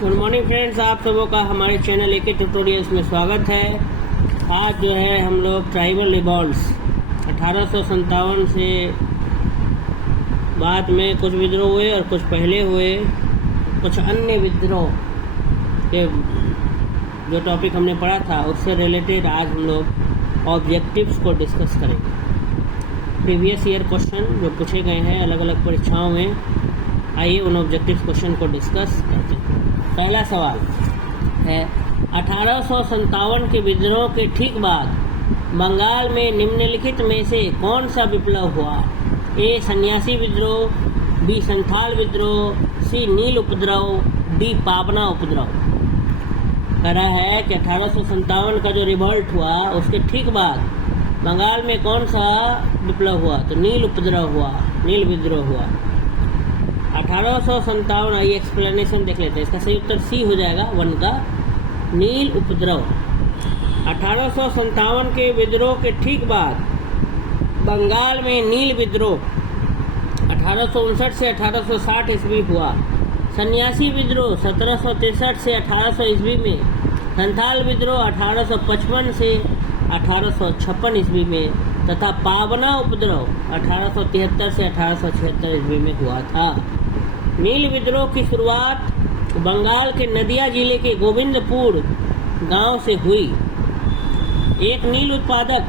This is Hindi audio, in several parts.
गुड मॉर्निंग फ्रेंड्स, आप सबों का हमारे चैनल एके ट्यूटोरियल्स में स्वागत है। आज जो है हम लोग ट्राइबल रिवॉल्ट्स 1857 से बाद में कुछ विद्रोह हुए और कुछ पहले हुए कुछ अन्य विद्रोह के जो टॉपिक हमने पढ़ा था उससे रिलेटेड आज हम लोग ऑब्जेक्टिव्स को डिस्कस करेंगे। प्रीवियस ईयर क्वेश्चन जो पूछे गए हैं अलग अलग परीक्षाओं में, आइए उन ऑब्जेक्टिव क्वेश्चन को डिस्कस करते हैं। पहला सवाल है 1857 के विद्रोह के ठीक बाद बंगाल में निम्नलिखित में से कौन सा विप्लव हुआ? ए सन्यासी विद्रोह, बी संथाल विद्रोह, सी नील उपद्रव, डी पावना उपद्रव। कह रहा है कि 1857 का जो रिवॉल्ट हुआ उसके ठीक बाद बंगाल में कौन सा विप्लव हुआ? तो नील उपद्रव हुआ, नील विद्रोह हुआ 1857। आइए एक्सप्लेनेशन देख लेते हैं। इसका सही उत्तर सी हो जाएगा, 1 का नील उपद्रव। 1857 के विद्रोह के ठीक बाद बंगाल में नील विद्रोह 1859 से 1860 ईस्वी हुआ। सन्यासी विद्रोह 1763 से 1800 ईस्वी में, संथाल विद्रोह 1855 से 1856 ईस्वी में तथा पावना उपद्रव 1873 से 1876 ईस्वी में हुआ था। नील विद्रोह की शुरुआत बंगाल के नदिया जिले के गोविंदपुर गांव से हुई। एक नील उत्पादक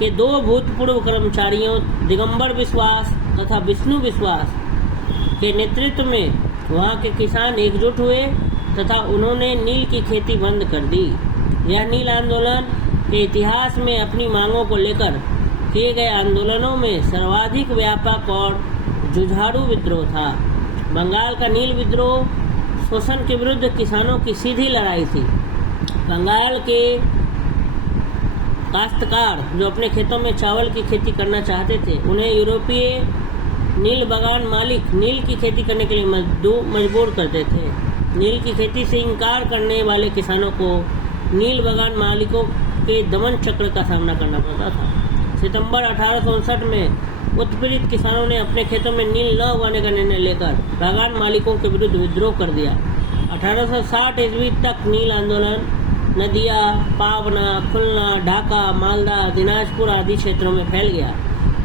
के 2 भूतपूर्व कर्मचारियों दिगंबर विश्वास तथा विष्णु विश्वास के नेतृत्व में वहां के किसान एकजुट हुए तथा उन्होंने नील की खेती बंद कर दी। यह नील आंदोलन के इतिहास में अपनी मांगों को लेकर किए गए आंदोलनों में सर्वाधिक व्यापक और जुझारू विद्रोह था। बंगाल का नील विद्रोह शोषण के विरुद्ध किसानों की सीधी लड़ाई थी। बंगाल के काश्तकार जो अपने खेतों में चावल की खेती करना चाहते थे, उन्हें यूरोपीय नील बागान मालिक नील की खेती करने के लिए मजबूर करते थे। नील की खेती से इनकार करने वाले किसानों को नील बागान मालिकों के दमन चक्र का सामना करना पड़ता था। सितंबर 1859 में उत्पीड़ित किसानों ने अपने खेतों में नील न उगाने का निर्णय लेकर बागान मालिकों के विरुद्ध विद्रोह कर दिया। 1860 ईस्वी तक नील आंदोलन नदिया, पावना, खुलना, ढाका, मालदा, दिनाजपुर आदि क्षेत्रों में फैल गया।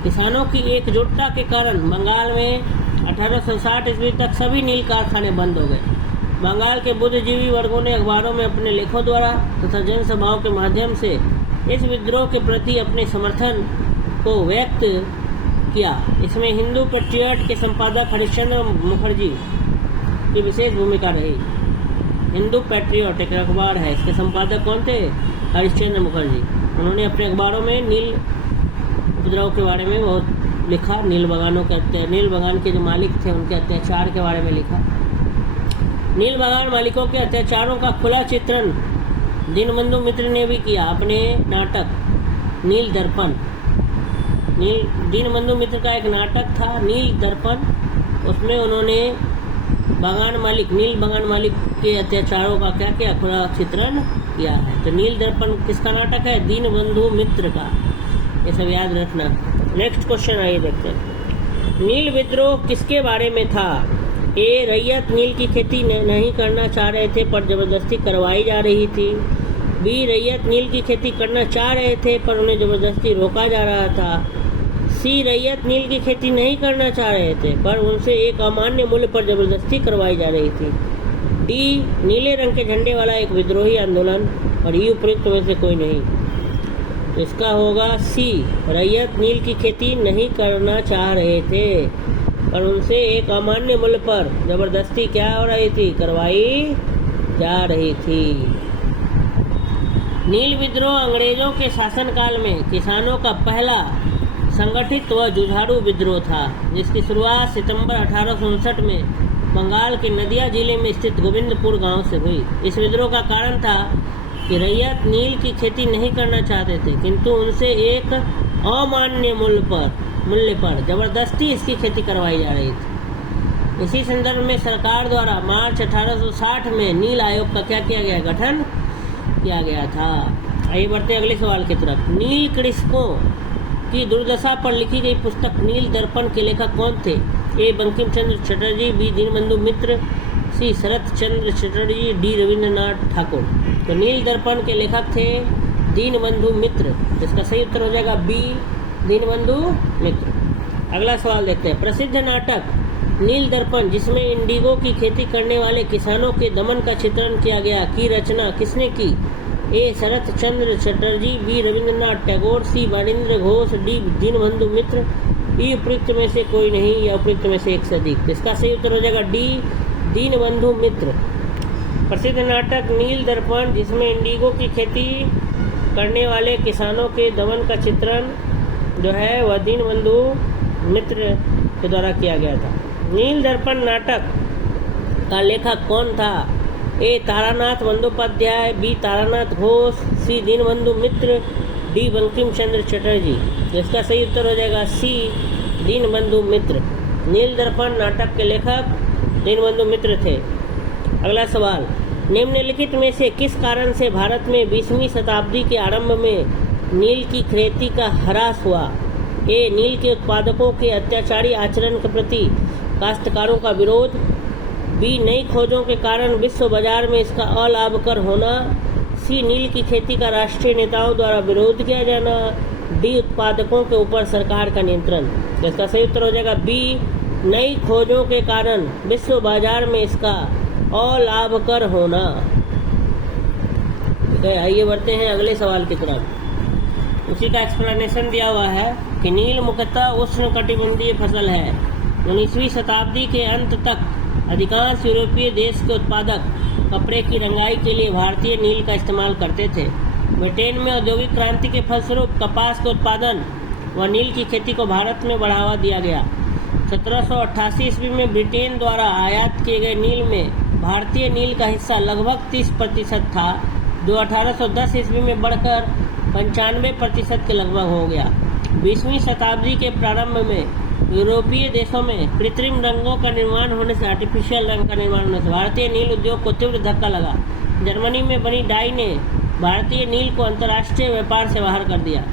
किसानों की एकजुटता के कारण बंगाल में 1860 ईस्वी तक सभी नील कारखाने बंद हो गए। बंगाल के बुद्धिजीवी वर्गों ने अखबारों में अपने लेखों द्वारा तथा जनसभाओं के माध्यम से इस विद्रोह के प्रति अपने समर्थन को व्यक्त किया। इसमें हिंदू पेट्रियट के संपादक हरिश्चंद्र मुखर्जी की विशेष भूमिका रही। हिंदू पेट्रियट एक अखबार है, इसके संपादक कौन थे? हरिश्चंद्र मुखर्जी। उन्होंने अपने अखबारों में नील उपद्रव के बारे में बहुत लिखा। नील बागान के जो मालिक थे उनके अत्याचार के बारे में लिखा। नील बागान मालिकों के अत्याचारों का खुला चित्रण दीनबंधु मित्र ने भी किया अपने नाटक नील दर्पण। दीनबंधु मित्र का एक नाटक था नील दर्पण, उसमें उन्होंने नील बागान मालिक के अत्याचारों का क्या किया? खुला चित्रण किया है। तो नील दर्पण किसका नाटक है? दीनबंधु मित्र का। ये सब याद रखना। नेक्स्ट क्वेश्चन आइए देखते हैं। नील विद्रोह किसके बारे में था? ए रैयत नील की खेती नहीं करना चाह रहे थे पर जबरदस्ती करवाई जा रही थी। बी रैयत नील की खेती करना चाह रहे थे पर उन्हें जबरदस्ती रोका जा रहा था। सी रैयत नील की खेती नहीं करना चाह रहे थे पर उनसे एक अमान्य मूल्य पर जबरदस्ती करवाई जा रही थी। डी नीले रंग के झंडे वाला एक विद्रोही आंदोलन। और ई उपयुक्त में से कोई नहीं। तो इसका होगा सी, रैयत नील की खेती नहीं करना चाह रहे थे पर उनसे एक अमान्य मूल्य पर जबरदस्ती क्या हो रही थी? करवाई जा रही थी। नील विद्रोह अंग्रेजों के शासनकाल में किसानों का पहला संगठित व जुझारू विद्रोह था, जिसकी शुरुआत सितंबर 1859 में बंगाल के नदिया जिले में स्थित गोविंदपुर गांव से हुई। इस विद्रोह का कारण था कि रैयत नील की खेती नहीं करना चाहते थे किंतु उनसे एक अमान्य मूल्य पर जबरदस्ती इसकी खेती करवाई जा रही थी। इसी संदर्भ में सरकार द्वारा मार्च 1860 में नील आयोग का क्या किया गया? गठन किया गया था। आइए बढ़ते अगले सवाल की तरफ। नील कृषकों की दुर्दशा पर लिखी गई पुस्तक नील दर्पण के लेखक कौन थे? ए बंकिम चंद्र चटर्जी, बी दीनबंधु मित्र, सी शरत चंद्र चटर्जी, डी रविंद्रनाथ ठाकुर। तो नील दर्पण के लेखक थे दीनबंधु मित्र। इसका सही उत्तर हो जाएगा बी, दीनबंधु मित्र। अगला सवाल देखते हैं। प्रसिद्ध नाटक नील दर्पण, जिसमें इंडिगो की खेती करने वाले किसानों के दमन का चित्रण किया गया, की रचना किसने की? ए शरत चंद्र चटर्जी, बी रविंद्रनाथ टैगोर, सी वाणिज्य घोष, डी दीनबंधु मित्र। ई उपयुक्त में से कोई नहीं या उपयुक्त में से एक से अधिक। इसका सही उत्तर हो जाएगा डी, दीनबंधु मित्र। प्रसिद्ध नाटक नील दर्पण, जिसमें इंडिगो की खेती करने वाले किसानों के दमन का चित्रण जो है वह दीनबंधु मित्र के द्वारा किया गया था। नील दर्पण नाटक का लेखक कौन था? ए तारानाथ बंदोपाध्याय, बी तारानाथ घोष, सी दीनबंधु मित्र, डी बंकिम चंद्र चटर्जी। इसका सही उत्तर हो जाएगा सी, दीनबंधु मित्र। नील दर्पण नाटक के लेखक दीनबंधु मित्र थे। अगला सवाल। निम्नलिखित में से किस कारण से भारत में 20वीं शताब्दी के आरंभ में नील की खेती का ह्रास हुआ? ए नील के उत्पादकों के अत्याचारी आचरण के प्रति काश्तकारों का विरोध, बी नई खोजों के कारण विश्व बाजार में इसका अलाभकर होना, सी नील की खेती का राष्ट्रीय नेताओं द्वारा विरोध किया जाना, डी उत्पादकों के ऊपर सरकार का नियंत्रण। इसका सही उत्तर हो जाएगा बी, नई खोजों के कारण विश्व बाजार में इसका अलाभकर होना। ठीक है, आइए बढ़ते हैं अगले सवाल की तरफ। उसी का एक्सप्लेनेशन दिया हुआ है कि नील मुख्यतः उष्णकटिबंधीय फसल है। 19वीं शताब्दी के अंत तक अधिकांश यूरोपीय देश के उत्पादक कपड़े की रंगाई के लिए भारतीय नील का इस्तेमाल करते थे। ब्रिटेन में औद्योगिक क्रांति के फलस्वरूप कपास के उत्पादन व नील की खेती को भारत में बढ़ावा दिया गया। 1788 ईस्वी में ब्रिटेन द्वारा आयात किए गए नील में भारतीय नील का हिस्सा लगभग 30% था, जो 1810 ईस्वी में बढ़कर 95% के लगभग हो गया। 20वीं शताब्दी के प्रारंभ में यूरोपीय देशों में कृत्रिम रंगों का निर्माण होने से, आर्टिफिशियल रंग का निर्माण होने से भारतीय नील उद्योग को तीव्र धक्का लगा। जर्मनी में बनी डाई ने भारतीय नील को अंतर्राष्ट्रीय व्यापार से बाहर कर दिया।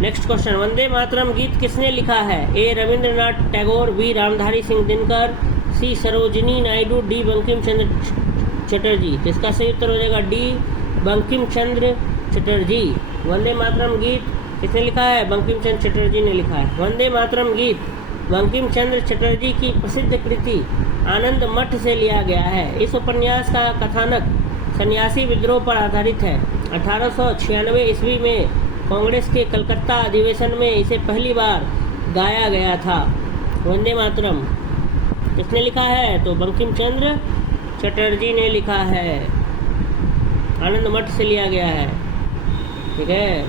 Next question. वंदे मातरम गीत किसने लिखा है? ए रविंद्रनाथ टैगोर, बी रामधारी सिंह दिनकर, सी सरोजिनी नायडू, डी बंकिम चंद्र चटर्जी। इसका सही उत्तर हो जाएगा डी, बंकिम चंद्र चटर्जी। वंदे मातरम गीत किसने लिखा है? बंकिम चंद्र चटर्जी ने लिखा है। वंदे मातरम गीत बंकिम चंद्र चटर्जी की प्रसिद्ध कृति आनंद मठ से लिया गया है। इस उपन्यास का कथानक सन्यासी विद्रोह पर आधारित है। 1896 ईस्वी में कांग्रेस के कलकत्ता अधिवेशन में इसे पहली बार गाया गया था। वंदे मातरम किसने लिखा है? तो बंकिम चंद्र चटर्जी ने लिखा है। आनंद मठ से लिया गया है। ठीक है,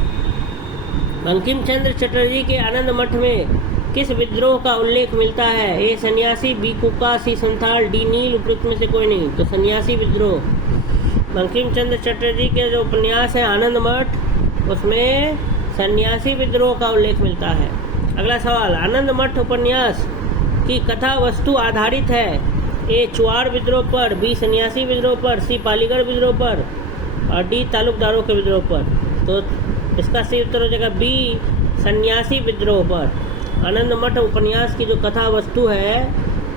बंकिम चंद्र चटर्जी के आनंद मठ में किस विद्रोह का उल्लेख मिलता है? ए सन्यासी, बी कुका, सी संथाल, डी नील। उपयुक्त में से कोई नहीं। तो सन्यासी विद्रोह। बंकिम चंद्र चटर्जी के जो उपन्यास है आनंद मठ, उसमें सन्यासी विद्रोह का उल्लेख मिलता है। अगला सवाल। आनंद मठ उपन्यास की कथा वस्तु आधारित है। ए चुआड़ विद्रोह पर, बी सन्यासी विद्रोह पर, सी पालीगढ़ विद्रोह पर और डी तालुकदारों के विद्रोह पर। तो इसका सही उत्तर हो जाएगा बी, सन्यासी विद्रोह पर। आनंद मठ उपन्यास की जो कथा वस्तु है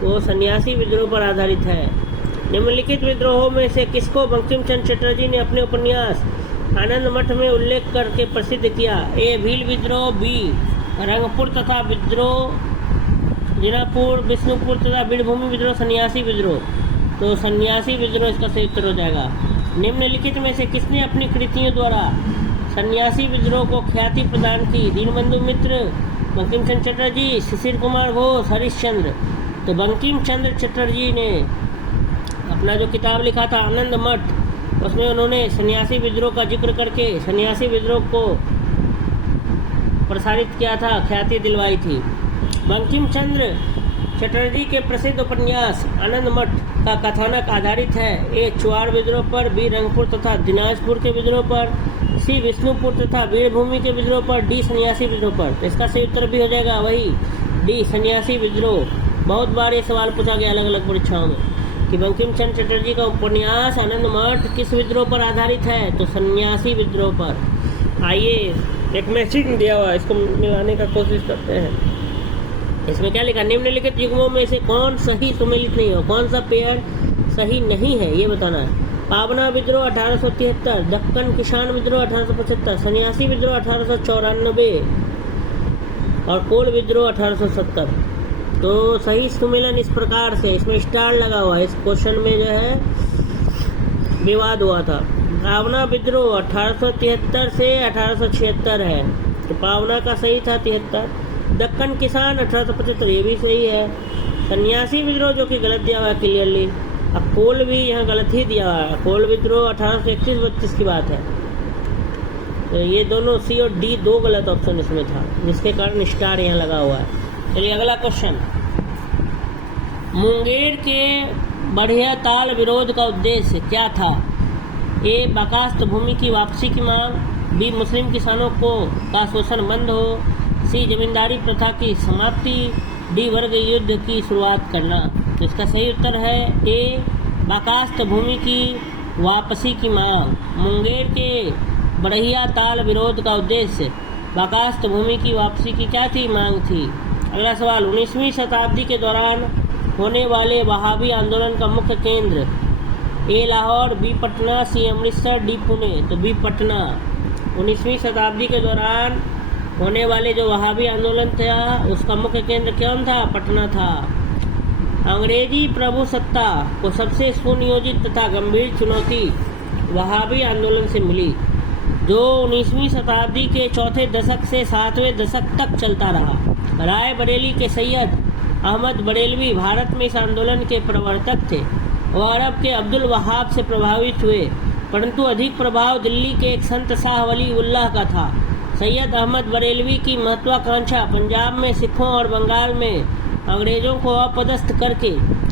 वो सन्यासी विद्रोह पर आधारित है। निम्नलिखित विद्रोहों में से किसको बंकिम चंद्र चटर्जी ने अपने उपन्यास आनंद मठ में उल्लेख करके प्रसिद्ध किया? ए भील विद्रोह, बी रंगपुर तथा विद्रोह, जीनापुर, विष्णुपुर तथा बीरभूमि विद्रोह, सन्यासी विद्रोह। तो सन्यासी विद्रोह इसका सही उत्तर हो जाएगा। निम्नलिखित में से किसने अपनी कृतियों द्वारा सन्यासी विद्रोह को ख्याति प्रदान की? दीनबंधु मित्र, बंकिम चंद्र चटर्जी, शिशिर कुमार घोष, हरिश्चंद्र। तो बंकिम चंद्र चटर्जी ने अपना जो किताब लिखा था आनंद मठ, उसमें उन्होंने सन्यासी विद्रोह का जिक्र करके सन्यासी विद्रोह को प्रसारित किया था, ख्याति दिलवाई थी। बंकिम चंद्र चटर्जी के प्रसिद्ध उपन्यास आनंद मठ का कथानक आधारित है। ए चुआड़ विद्रोह पर, बी रंगपुर तथा दिनाजपुर के विद्रोह पर, सी विष्णुपुर तथा वीरभूमि के विद्रोह पर, डी सन्यासी विद्रोह पर। तो इसका सही उत्तर भी हो जाएगा वही डी, सन्यासी विद्रोह। बहुत बार ये सवाल पूछा गया अलग अलग परीक्षाओं में कि बंकिम चंद्र चटर्जी का उपन्यास आनंद मठ किस विद्रोह पर आधारित है? तो सन्यासी विद्रोह पर। आइए एक मैचिंग दिया हुआ, इसको मिलाने का कोशिश करते हैं। इसमें क्या लिखा, निम्नलिखित युग्मों में से कौन सही सुमेलित नहीं हो, कौन सा पेयर सही नहीं है ये बताना है। पाबना विद्रोह 1873, दक्कन किसान विद्रोह 1875, सन्यासी विद्रोह 1894 और कोल विद्रोह 1870। तो सही सुमेलन इस प्रकार से, इसमें स्टार लगा हुआ है, इस क्वेश्चन में जो है विवाद हुआ था। पावना विद्रोह 1873 से 1876 है, तो पावना का सही था 73। दक्कन किसान 1875, ये भी सही है। सन्यासी विद्रोह जो कि गलत दिया हुआ है क्लियरली। अब कोल भी यहाँ गलत ही दिया हुआ है, कोल विद्रोह 1831-32 की बात है। तो ये दोनों सी और डी दो गलत ऑप्शन इसमें था, जिसके कारण स्टार यहाँ लगा हुआ है। चलिए अगला क्वेश्चन, मुंगेर के बढ़िया ताल विरोध का उद्देश्य क्या था? ए, बकास्त भूमि की वापसी की मांग, बी, मुस्लिम किसानों का शोषण बंद हो, सी, जमींदारी प्रथा की समाप्ति, डी, वर्ग युद्ध की शुरुआत करना। तो इसका सही उत्तर है ए, बकास्त भूमि की वापसी की मांग। मुंगेर के बढ़िया ताल विरोध का उद्देश्य बकास्त भूमि की वापसी की क्या थी, मांग थी। अगला सवाल, 19वीं शताब्दी के दौरान होने वाले वहाबी आंदोलन का मुख्य केंद्र, ए, लाहौर, बी, पटना, सी, अमृतसर, डी, पुणे। तो बी, पटना। 19वीं शताब्दी के दौरान होने वाले जो वहाबी आंदोलन था उसका मुख्य केंद्र कौन था? पटना था। अंग्रेजी प्रभुसत्ता को सबसे सुनियोजित तथा गंभीर चुनौती वहाबी आंदोलन से मिली, जो 19वीं शताब्दी के चौथे दशक से 7वें दशक तक चलता रहा। राय बरेली के सैयद अहमद बरेलवी भारत में इस आंदोलन के प्रवर्तक थे। वह अरब के अब्दुल वहाब से प्रभावित हुए, परंतु अधिक प्रभाव दिल्ली के एक संत शाह वली उल्लाह का था। सैयद अहमद बरेलवी की महत्वाकांक्षा पंजाब में सिखों और बंगाल में अंग्रेजों को अपदस्थ करके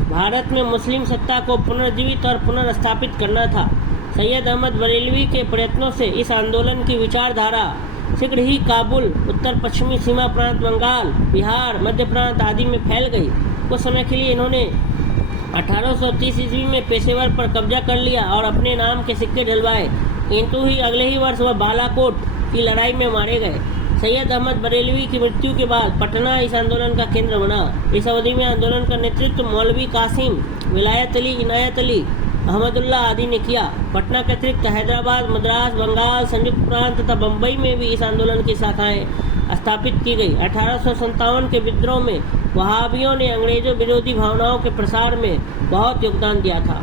भारत में मुस्लिम सत्ता को पुनर्जीवित और पुनर्स्थापित करना था। सैयद अहमद बरेलवी के प्रयत्नों से इस आंदोलन की विचारधारा शीघ्र ही काबुल, उत्तर पश्चिमी सीमा प्रांत बंगाल, बिहार, मध्य प्रांत आदि में फैल गई। कुछ समय के लिए इन्होंने 1830 ईस्वी में पेशेवर पर कब्जा कर लिया और अपने नाम के सिक्के डलवाए, किंतु ही अगले ही वर्ष वह बालाकोट की लड़ाई में मारे गए। सैयद अहमद बरेलवी की मृत्यु के बाद पटना इस आंदोलन का केंद्र बना। इस अवधि में आंदोलन का नेतृत्व मौलवी कासिम, विलायत अली, इनायत अली, अहमदुल्ला आदि ने किया। पटना के अतिरिक्त हैदराबाद, मद्रास, बंगाल, संयुक्त प्रांत तथा बम्बई में भी इस आंदोलन की शाखाएं स्थापित की गई। 1857 के विद्रोह में वहाबियों ने अंग्रेजों विरोधी भावनाओं के प्रसार में बहुत योगदान दिया था।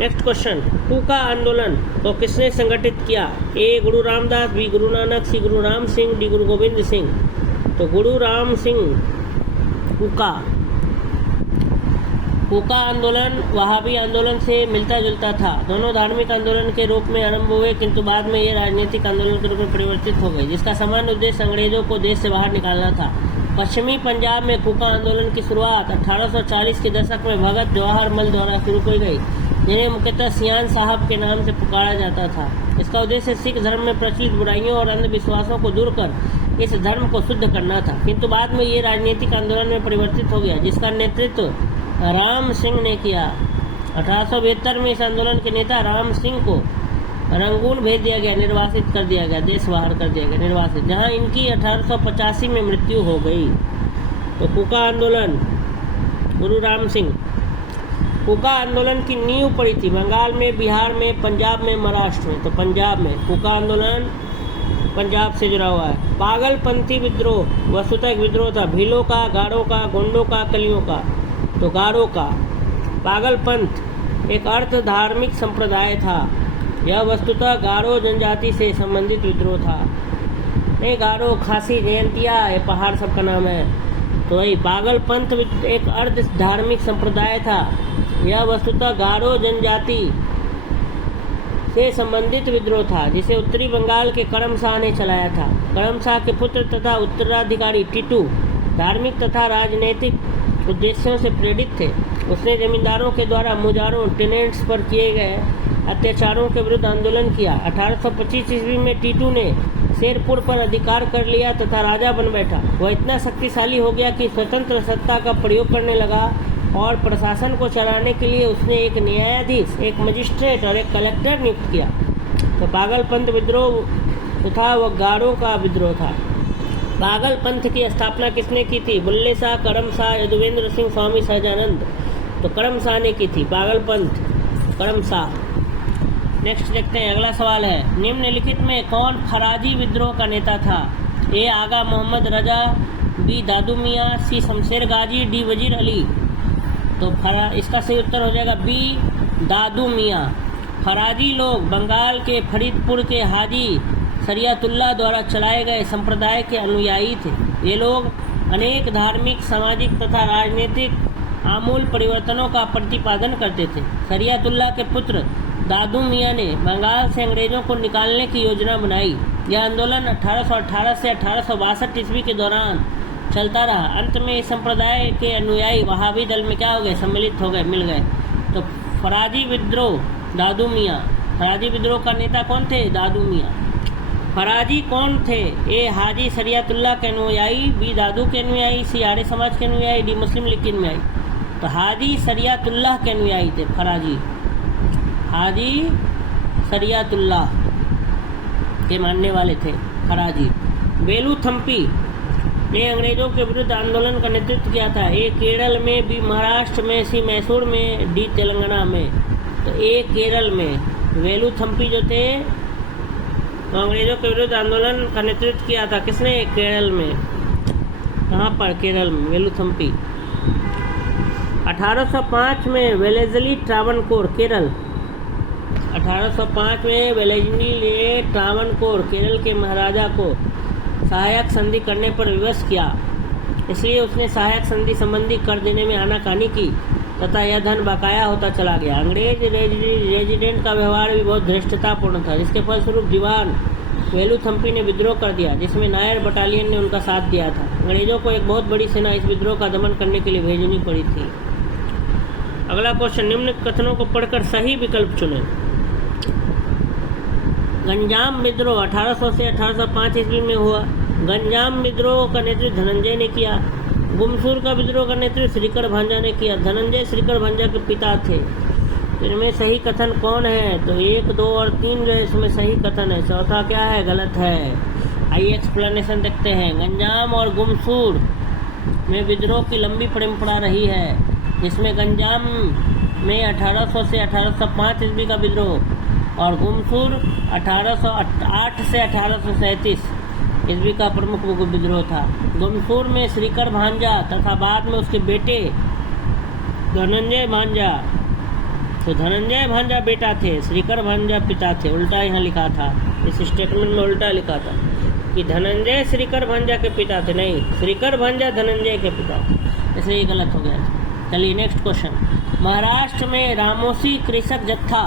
नेक्स्ट क्वेश्चन, कूका आंदोलन को किसने संगठित किया? ए, गुरु रामदास, बी, गुरु नानक, सी, गुरु राम सिंह, डी, गुरु गोविंद सिंह। तो गुरु राम सिंह कूका आंदोलन वहाबी आंदोलन से मिलता जुलता था। दोनों धार्मिक आंदोलन के रूप में आरंभ हुए, किंतु बाद में ये राजनीतिक आंदोलन के रूप में परिवर्तित हो गए, जिसका सामान्य उद्देश्य अंग्रेजों को देश से बाहर निकालना था। पश्चिमी पंजाब में कूका आंदोलन की शुरुआत 1840 के दशक में भगत जवाहर मल द्वारा शुरू की गई, जिन्हें मुख्यतः सियान साहब के नाम से पुकारा जाता था। इसका उद्देश्य सिख धर्म में प्रचलित बुराइयों और अंधविश्वासों को दूर कर इस धर्म को शुद्ध करना था, किंतु बाद में ये राजनीतिक आंदोलन में परिवर्तित हो गया, जिसका नेतृत्व राम सिंह ने किया। 1872 में इस आंदोलन के नेता राम सिंह को रंगून भेज दिया गया, निर्वासित कर दिया गया, देश बाहर कर दिया गया, निर्वासित, जहां इनकी 1885 में मृत्यु हो गई। तो कूका आंदोलन, गुरु राम सिंह। कूका आंदोलन की नींव पड़ी थी बंगाल में, बिहार में, पंजाब में, महाराष्ट्र में। तो पंजाब में कूका आंदोलन पंजाब से जुड़ा हुआ है। पागलपंथी विद्रोह वस्तुतः एक विद्रोह था, भीलों का, गारों का, गोंडों का, कलियों का। तो गारों का। पागलपंथ एक अर्थ धार्मिक संप्रदाय था। यह वस्तुतः गारो जनजाति से संबंधित विद्रोह था। नहीं, गारो, खासी, जयंतिया, ये पहाड़ सबका नाम है। तो वही पागलपंथ एक अर्ध धार्मिक संप्रदाय था। यह वस्तुतः गारो जनजाति से संबंधित विद्रोह था, जिसे उत्तरी बंगाल के करम शाह ने चलाया था। करम शाह के पुत्र तथा उत्तराधिकारी टीटू धार्मिक तथा राजनीतिक उद्देश्यों से प्रेरित थे। उसने जमींदारों के द्वारा मुजारों, टेनेंट्स पर किए गए अत्याचारों के विरुद्ध आंदोलन किया। 1825 ईस्वी में टीटू ने शेरपुर पर अधिकार कर लिया तथा राजा बन बैठा। वह इतना शक्तिशाली हो गया कि स्वतंत्र सत्ता का प्रयोग करने लगा और प्रशासन को चलाने के लिए उसने एक न्यायाधीश, एक मजिस्ट्रेट और एक कलेक्टर नियुक्त किया। तो पागलपंथ विद्रोह था वह गारों का विद्रोह था। पागल पंथ की स्थापना किसने की थी? बुल्ले शाह, करम शाह, यदुवेंद्र सिंह, स्वामी सहजानंद। तो करम शाह ने की थी पागल पंथ, करम शाह। नेक्स्ट देखते हैं, अगला सवाल है, निम्नलिखित में कौन फराजी विद्रोह का नेता था? ए आगा मोहम्मद रजा, बी दादू मियाँ, सी शमशेर गाजी, डी वजीर अली। तो इसका सही उत्तर हो जाएगा बी दादू मियाँ। फराजी लोग बंगाल के फरीदपुर के हाजी शरियतुल्लाह द्वारा चलाए गए संप्रदाय के अनुयायी थे। ये लोग अनेक धार्मिक, सामाजिक तथा राजनीतिक आमूल परिवर्तनों का प्रतिपादन करते थे। शरियतुल्लाह के पुत्र दादू मियाँ ने बंगाल से अंग्रेजों को निकालने की योजना बनाई। यह आंदोलन 1818 से 1862 ईस्वी के दौरान चलता रहा। अंत में इस संप्रदाय के अनुयायी वहाबी दल में क्या हो गए? सम्मिलित हो गए, मिल गए। तो फराजी विद्रोह दादू मियाँ। फराजी विद्रोह का नेता कौन थे? दादू मियाँ। फराजी कौन थे? ए हाजी शरियतुल्लाह के अनुयायी, बी दादू के अनुयायी, सी आर्य समाज के अनुयायी, डी मुस्लिम लीग के अनुयायी। तो हाजी शरियतुल्लाह के अनुयायी थे फराजी। हाजी शरियतुल्लाह के मानने वाले थे फराजी। वेलुथम्पी ने अंग्रेजों के विरुद्ध आंदोलन का नेतृत्व किया था। ए केरल में, बी महाराष्ट्र में, सी मैसूर में, डी तेलंगाना में। तो ए केरल में वेलुथम्पी जो थे तो अंग्रेजों के विरुद्ध आंदोलन का नेतृत्व किया था। किसने? केरल में। कहाँ पर? केरल में, वेलुथम्पी। 1805 में वेलेज़ली ट्रावनकोर, केरल। 1805 में वेलेज़ली ने ट्रावनकोर, केरल के महाराजा को सहायक संधि करने पर विवश किया। इसलिए उसने सहायक संधि संबंधी कर देने में आनाकानी की तथा यह धन बकाया होता चला गया। अंग्रेज रेजिडेंट का व्यवहार भी बहुत धृष्टतापूर्ण था, जिसके फलस्वरूप दीवान वेलुथम्पी ने विद्रोह कर दिया, जिसमें नायर बटालियन ने उनका साथ दिया था। अंग्रेजों को एक बहुत बड़ी सेना इस विद्रोह का दमन करने के लिए भेजनी पड़ी थी। अगला क्वेश्चन, निम्न कथनों को पढ़कर सही विकल्प चुनें। गंजाम विद्रोह 1800 से 1805 ईस्वी में हुआ। गंजाम विद्रोह का नेतृत्व धनंजय ने किया। गुमसूर का विद्रोह का नेतृत्व श्रीकर भांजा ने किया। धनंजय श्रीकर भांजा के पिता थे। इनमें सही कथन कौन है? तो 1, 2 और 3 जो है इसमें सही कथन है। चौथा क्या है? गलत है। आइए एक्सप्लेनेशन देखते हैं। गंजाम और गुमसूर में विद्रोह की लंबी परंपरा रही है, जिसमें गंजाम में 1800 से 1805 ईस्वी का विद्रोह और गुमसूर 1808 से 1837 ईस्वी का प्रमुख विद्रोह था। गुमसूर में श्रीकर भांजा तथा बाद में उसके बेटे धनंजय भांजा। तो धनंजय भांजा बेटा थे, श्रीकर भांजा पिता थे। उल्टा यहाँ लिखा था, इस स्टेटमेंट में उल्टा लिखा था कि धनंजय श्रीकर भांजा के पिता थे, नहीं श्रीकर भांजा धनंजय के पिता, इसलिए गलत हो गया। चलिए नेक्स्ट क्वेश्चन। महाराष्ट्र में रामोसी कृषक जत्था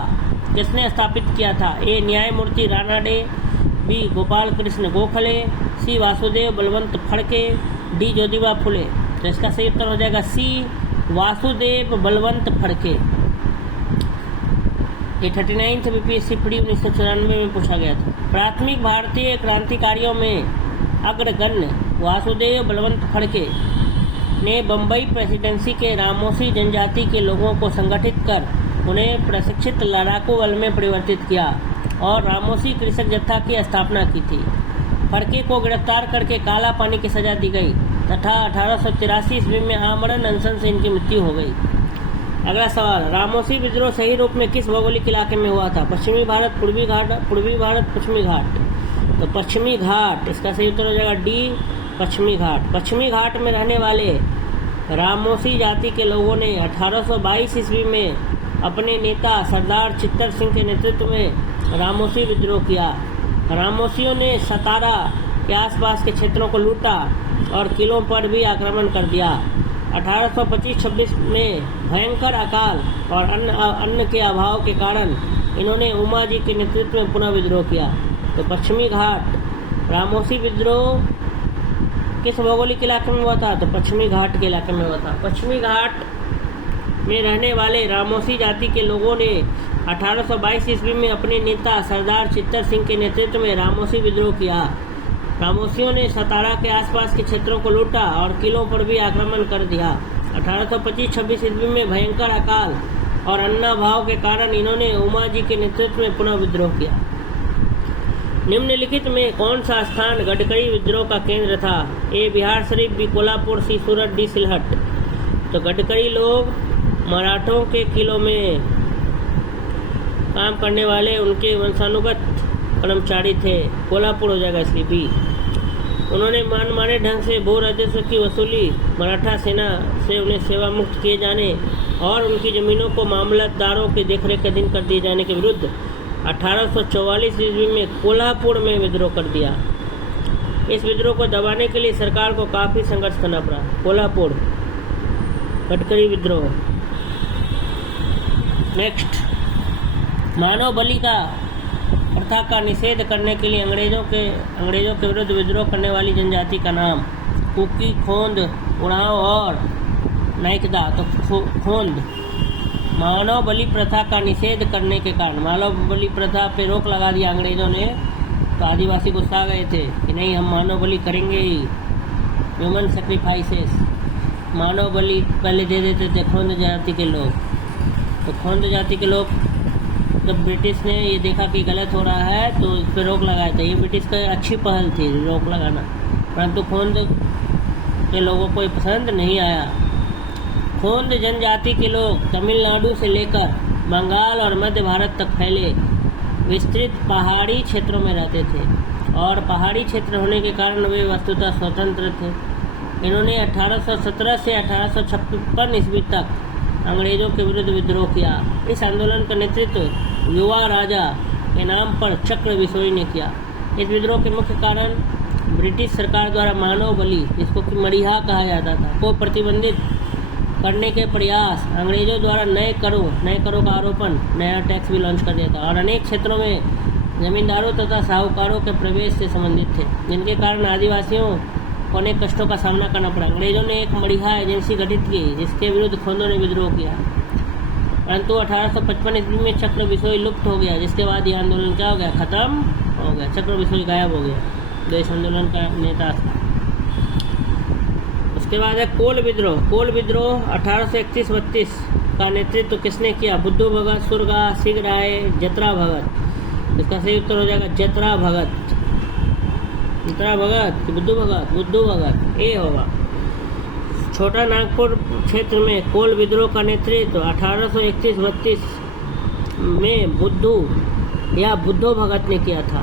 किसने स्थापित किया था? ए न्यायमूर्ति रानाडे, बी गोपाल कृष्ण गोखले, सी वासुदेव बलवंत फड़के, डी ज्योतिबा फुले। तो इसका सही उत्तर हो जाएगा सी वासुदेव बलवंत फड़के। ये 39th बीपीएससी प्री 1994 में पूछा गया था। प्राथमिक भारतीय क्रांतिकारियों में अग्रगण्य वासुदेव बलवंत फड़के ने बम्बई प्रेसिडेंसी के रामोसी जनजाति के लोगों को संगठित कर उन्हें प्रशिक्षित लड़ाकू बल में परिवर्तित किया और रामोसी कृषक जत्था की स्थापना की थी। फड़के को गिरफ्तार करके काला पानी की सजा दी गई तथा 1883 ईस्वी में आमरण अनशन से इनकी मृत्यु हो गई। अगला सवाल, रामोसी विद्रोह सही रूप में किस भौगोलिक इलाके में हुआ था? पश्चिमी भारत, पूर्वी घाट, पूर्वी भारत, पश्चिमी घाट। तो पश्चिमी घाट, इसका सही उत्तर हो जाएगा डी पश्चिमी घाट। पश्चिमी घाट में रहने वाले रामोसी जाति के लोगों ने 1822 ईस्वी में अपने नेता सरदार चित्तर सिंह के नेतृत्व में रामोसी विद्रोह किया। रामोसियों ने सतारा के आसपास के क्षेत्रों को लूटा और किलों पर भी आक्रमण कर दिया। 1825-26 में भयंकर अकाल और अन्न के अभाव के कारण इन्होंने उमा जी के नेतृत्व में पुनः विद्रोह किया। तो पश्चिमी घाट रामोसी विद्रोह किस भौगोलिक इलाके में हुआ था? तो पश्चिमी घाट के इलाके में हुआ था। पश्चिमी घाट में रहने वाले रामोसी जाति के लोगों ने 1822 ईस्वी में अपने नेता सरदार चित्तर सिंह के नेतृत्व में रामोसी विद्रोह किया। रामोसियों ने सतारा के आसपास के क्षेत्रों को लूटा और किलों पर भी आक्रमण कर दिया। 1825-26 ईस्वी में भयंकर अकाल और अन्नाभाव के कारण इन्होंने उमा जी के नेतृत्व में पुनः विद्रोह किया। निम्नलिखित में कौन सा स्थान गडकरी विद्रोह का केंद्र था? ए बिहार शरीफ, बी कोल्हापुर, सी सूरत, डी सिलहट। तो गडकरी लोग मराठों के किलों में काम करने वाले उनके वंशानुगत कर्मचारी थे। कोल्हापुर हो जाएगा इसलिए बी। उन्होंने मनमाने ढंग से भू राजस्व की वसूली, मराठा सेना से उन्हें सेवा मुक्त किए जाने और उनकी जमीनों को मामलतदारों की देखरेख के अधीन कर दिए जाने के विरुद्ध 1844 ईस्वी में कोल्हापुर में विद्रोह कर दिया। इस विद्रोह को दबाने के लिए सरकार को काफी संघर्ष करना पड़ा। कोल्हापुर गडकरी विद्रोह। नेक्स्ट, मानव बलि का प्रथा का निषेध करने के लिए अंग्रेजों के विरुद्ध विद्रोह करने वाली जनजाति का नाम? कुकी, खोंद, उड़ाव और नाइकदा। तो खोंद। मानव बलि प्रथा का निषेध करने के कारण, मानव बलि प्रथा पे रोक लगा दिया अंग्रेजों ने, तो आदिवासी गुस्सा गए थे कि नहीं, हम मानव बलि करेंगे ही। ह्यूमन सेक्रीफाइसेस, मानव बलि पहले दे देते थे खोंद जाति के लोग। तो खोंद जाति के लोग जब ब्रिटिश ने ये देखा कि गलत हो रहा है तो इस पर रोक लगाया था। ये ब्रिटिश का अच्छी पहल थी रोक लगाना, परंतु खोंद के लोगों को ये पसंद नहीं आया। खोंद जनजाति के लोग तमिलनाडु से लेकर बंगाल और मध्य भारत तक फैले विस्तृत पहाड़ी क्षेत्रों में रहते थे और पहाड़ी क्षेत्र होने के कारण वे वस्तुतः स्वतंत्र थे। इन्होंने 1817 से 1856 ईस्वी तक अंग्रेजों के विरुद्ध विद्रोह किया। इस आंदोलन का नेतृत्व युवा राजा के नाम पर चक्र बिसोई ने किया। इस विद्रोह के मुख्य कारण ब्रिटिश सरकार द्वारा मानव बलि, जिसको कि मड़िहा कहा जाता था, को प्रतिबंधित करने के प्रयास, अंग्रेजों द्वारा नए करों का आरोपण, नया टैक्स भी लॉन्च कर दिया था और अनेक क्षेत्रों में जमींदारों तथा साहूकारों के प्रवेश से संबंधित थे, जिनके कारण आदिवासियों को अनेक कष्टों का सामना करना पड़ा। अंग्रेजों ने एक मड़िहा एजेंसी गठित की जिसके विरुद्ध खोंदों ने विद्रोह किया, परंतु 1855 ईस्वी में चक्र बिसोई लुप्त हो गया, जिसके बाद यह आंदोलन क्या हो गया, खत्म हो गया। चक्र बिसोई गायब हो गया, देश आंदोलन का नेता था। उसके बाद है कोल विद्रोह। कोल विद्रोह 1831-32 का नेतृत्व किसने किया? बुद्धू भगत, सुरगा, सिंह राय, जतरा भगत। इसका सही उत्तर हो जाएगा जतरा भगत। जतरा भगत कि बुद्धू भगत? बुद्धू भगत, ए होगा। छोटा नागपुर क्षेत्र में कोल विद्रोह का नेतृत्व 1831-32 में बुद्धो भगत ने किया था।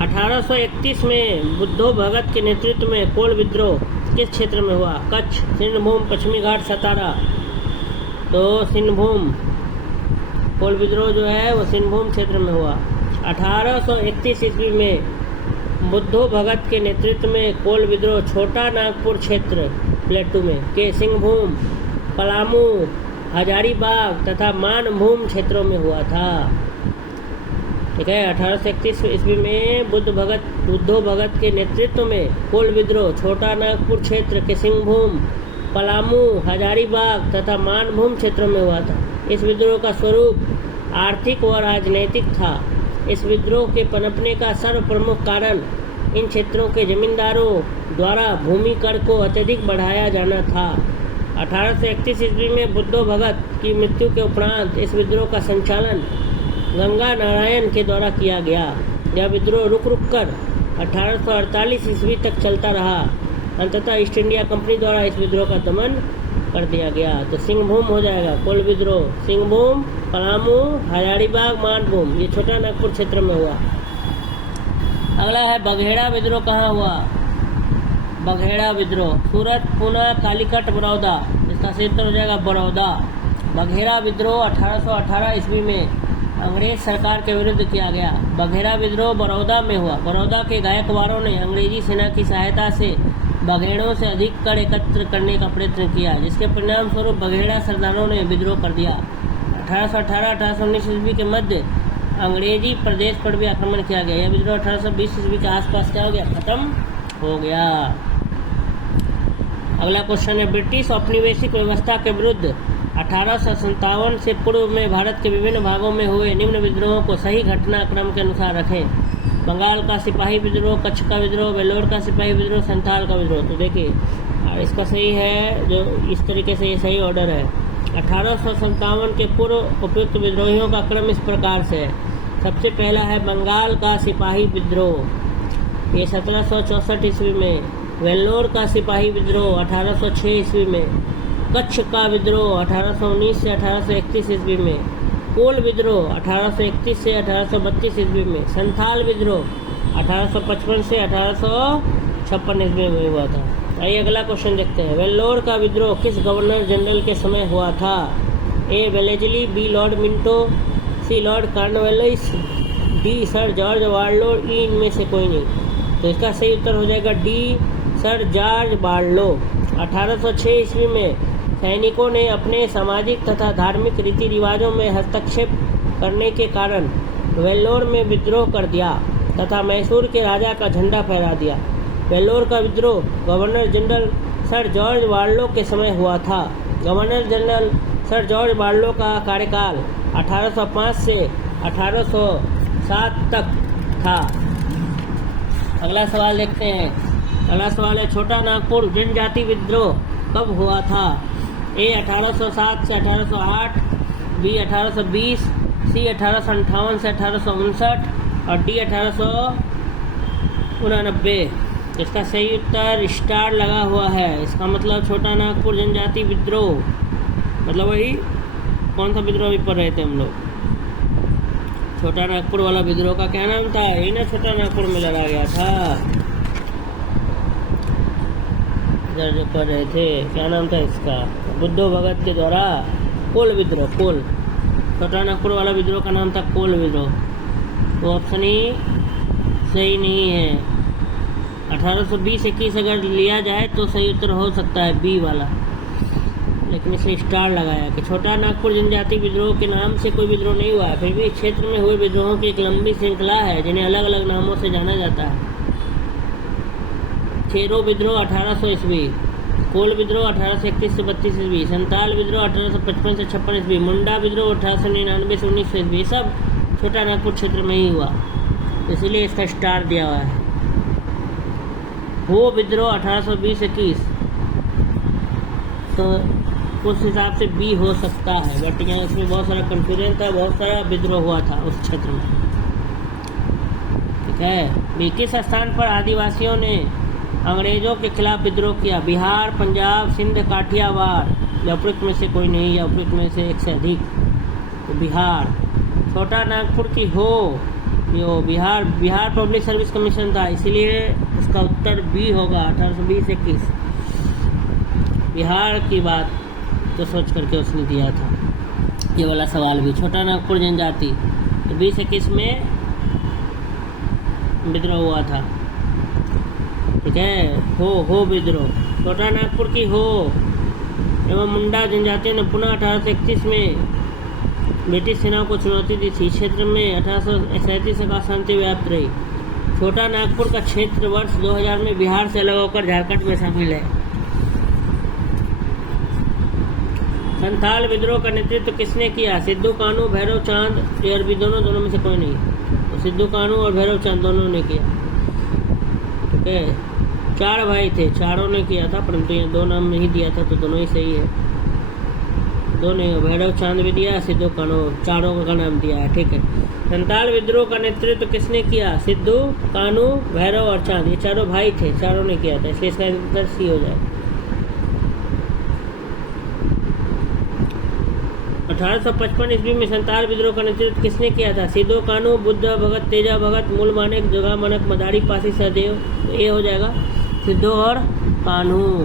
1831 में बुद्धो भगत के नेतृत्व में कोल विद्रोह किस क्षेत्र में हुआ? कच्छ, सिंहभूम, पश्चिमी घाट, सतारा। तो सिंहभूम, कोल विद्रोह जो है वो सिंहभूम क्षेत्र में हुआ। 1831 ईस्वी में बुद्धो भगत के नेतृत्व में कोल विद्रोह छोटा नागपुर क्षेत्र प्लेटू में के सिंहभूम, पलामू, हजारीबाग तथा मानभूम क्षेत्रों में हुआ था। ठीक है, 1831 ईस्वी में बुद्धो भगत के नेतृत्व में कोल विद्रोह छोटा नागपुर क्षेत्र के सिंहभूम, पलामू, हजारीबाग तथा मानभूम क्षेत्रों में हुआ था। इस विद्रोह का स्वरूप आर्थिक व राजनैतिक था। इस विद्रोह के पनपने का सर्वप्रमुख कारण इन क्षेत्रों के जमींदारों द्वारा भूमि कर को अत्यधिक बढ़ाया जाना था। 1831 ईस्वी में बुद्धो भगत की मृत्यु के उपरांत इस विद्रोह का संचालन गंगा नारायण के द्वारा किया गया। यह विद्रोह रुक कर 1848 ईस्वी तक चलता रहा। अंततः ईस्ट इंडिया कंपनी द्वारा इस विद्रोह का दमन कर दिया गया। तो सिंहभूम हो जाएगा कोल विद्रोह, सिंहभूम, पलामू, हजारीबाग, मानभूम, ये छोटा नागपुर क्षेत्र में हुआ। अगला है बघेड़ा विद्रोह कहाँ हुआ? बघेड़ा विद्रोह सूरत, पूना, कालीकट, बड़ौदा। इसका सही उत्तर हो जाएगा बड़ौदा। बघेड़ा विद्रोह 1818 ईस्वी में अंग्रेज सरकार के विरुद्ध किया गया। बघेड़ा विद्रोह बड़ौदा में हुआ। बड़ौदा के गायकवाड़ों ने अंग्रेजी सेना की सहायता से बघेड़ों से अधिक कर एकत्र करने का प्रयत्न किया, जिसके परिणाम स्वरूप बघेड़ा सरदारों ने विद्रोह कर दिया। 1818-1819 ईस्वी के मध्य अंग्रेजी प्रदेश पर भी आक्रमण किया गया। यह विद्रोह 1820 ईस्वी के आसपास क्या हो गया, खत्म हो गया। अगला क्वेश्चन है ब्रिटिश औपनिवेशिक व्यवस्था के विरुद्ध 1857 से पूर्व में भारत के विभिन्न भागों में हुए निम्न विद्रोहों को सही घटनाक्रम के अनुसार रखें। बंगाल का सिपाही विद्रोह, कच्छ का विद्रोह, वेल्लोर का सिपाही विद्रोह, संथाल का विद्रोह। तो देखिए इसका सही है, जो इस तरीके से ये सही ऑर्डर है। 1857 के पूर्व उपयुक्त विद्रोहियों का क्रम इस प्रकार से है। सबसे पहला है बंगाल का सिपाही विद्रोह, ये 1764 ईस्वी में। वेल्लोर का सिपाही विद्रोह 1806 ईस्वी में। कच्छ का विद्रोह 1819 से 1831 ईस्वी में। कोल विद्रोह 1831 से 1832 ईस्वी में। संथाल विद्रोह 1855 से 1856 ईस्वी में हुआ था। आइए अगला क्वेश्चन देखते हैं। वेल्लोर का विद्रोह किस गवर्नर जनरल के समय हुआ था? A Wellesley, B Lord Minto, C Lord Cornwallis, D Sir George Barlow, E इनमें से कोई नहीं। तो इसका सही उत्तर हो जाएगा डी सर जॉर्ज बार्लो। 1806 ईस्वी में सैनिकों ने अपने सामाजिक तथा धार्मिक रीति रिवाजों में हस्तक्षेप करने के कारण वेल्लोर में विद्रोह कर दिया तथा मैसूर के राजा का झंडा फहरा दिया। वेल्लोर का विद्रोह governor general sir George Barlow के समय हुआ था। Governor general sir George Barlow का कार्यकाल 1805 से 1807 तक था। अगला सवाल देखते हैं। अगला सवाल है छोटा नागपुर जनजाति विद्रोह कब हुआ था? ए 1807 से 1808, बी 1820, सी 1858 से 1859 और डी 1889। इसका सही उत्तर स्टार लगा हुआ है। इसका मतलब छोटा नागपुर जनजाति विद्रोह, मतलब वही कौन सा विद्रोह भी पढ़ रहे थे हम लोग, छोटा नागपुर वाला विद्रोह का क्या नाम था? यही ना छोटा नागपुर में लड़ा गया था, इधर जो पढ़ रहे थे, क्या नाम था इसका? बुद्धो भगत के द्वारा कोल विद्रोह। कोल, छोटा नागपुर वाला विद्रोह का नाम था कोल विद्रोह। तो ऑप्शन ही सही नहीं है। 1820-21 अगर लिया जाए तो सही उत्तर हो सकता है बी वाला, लेकिन इसे स्टार लगाया कि छोटा नागपुर जनजाति विद्रोह के नाम से कोई विद्रोह नहीं हुआ। फिर भी इस क्षेत्र में हुए विद्रोहों की एक लंबी श्रृंखला है जिन्हें अलग अलग नामों से जाना जाता है। खेरो विद्रोह 1800 ईस्वी, कोल विद्रोह 1831 से 32 ईस्वी, संताल विद्रोह 1855 से 56 ईस्वी, मुंडा विद्रोह 1899 से 1900 ईस्वी, सब छोटा नागपुर क्षेत्र में ही हुआ, इसीलिए इसका स्टार दिया हुआ है। हो विद्रोह 1820-21, तो उस हिसाब से बी हो सकता है, बट यहाँ इसमें बहुत सारा कंफ्यूजन था, बहुत सारा विद्रोह हुआ था उस क्षेत्र में। ठीक है। बी किस स्थान पर आदिवासियों ने अंग्रेजों के खिलाफ विद्रोह किया? बिहार, पंजाब, सिंध, काठियावाड़। या उपयुक्त में से कोई नहीं, या उपयुक्त में से एक से अधिक। तो बिहार। छोटा नागपुर की हो यो बिहार पब्लिक सर्विस कमीशन था, इसीलिए इसका उत्तर बी होगा 1820-21। बिहार की बात तो सोच करके उसने दिया था ये वाला सवाल भी। छोटा नागपुर जनजाति तो 20-21 में विद्रोह हुआ था। ठीक है। हो विद्रोह, छोटा नागपुर की हो एवं मुंडा जनजातियों ने पुनः 1831 में ब्रिटिश सेनाओं को चुनौती दी थी। क्षेत्र में 1837 तक अशांति व्याप्त रही। छोटा नागपुर का क्षेत्र वर्ष 2000 में बिहार से अलग होकर झारखंड में शामिल है। संथाल विद्रोह का नेतृत्व किसने किया? सिद्धू कानू, भैरव चांद, ये अरबी दोनों में से कोई नहीं। तो सिद्धू कानू और भैरव चांद दोनों ने किया। ठीक है। 4 भाई थे, चारों ने किया था, परंतु यहाँ 2 नाम नहीं दिया था, तो दोनों ही सही है। दोनों, भैरव चांद भी दिया, सिद्धू कानू, चारों का नाम दिया है। ठीक है। संथाल विद्रोह का नेतृत्व किसने किया? सिद्धू कानू, भैरव और चांद, ये चारों भाई थे, चारों ने किया था, इसलिए इसका उत्तर सी हो जाए। 1855 ईस्वी में संथाल विद्रोह का नेतृत्व किसने किया था? सिद्धू कानू, बुद्ध भगत, तेजा भगत, मूल मानेक, जगा मानक, मदारी पासी सहदेव। तो ये हो जाएगा सिद्धू और कानू।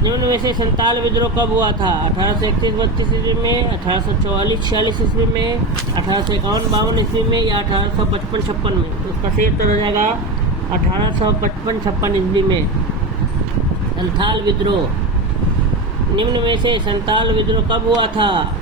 निम्न में से संथाल विद्रोह कब हुआ था? 1831-32 ईस्वी में, 1844-46 ईस्वी में, 1851-52 ईस्वी में, या 1855-56 में। तो उसका सही उत्तर हो जाएगा 1855-56 ईस्वी में। संथाल विद्रोह, निम्न में से संथाल विद्रोह कब हुआ था?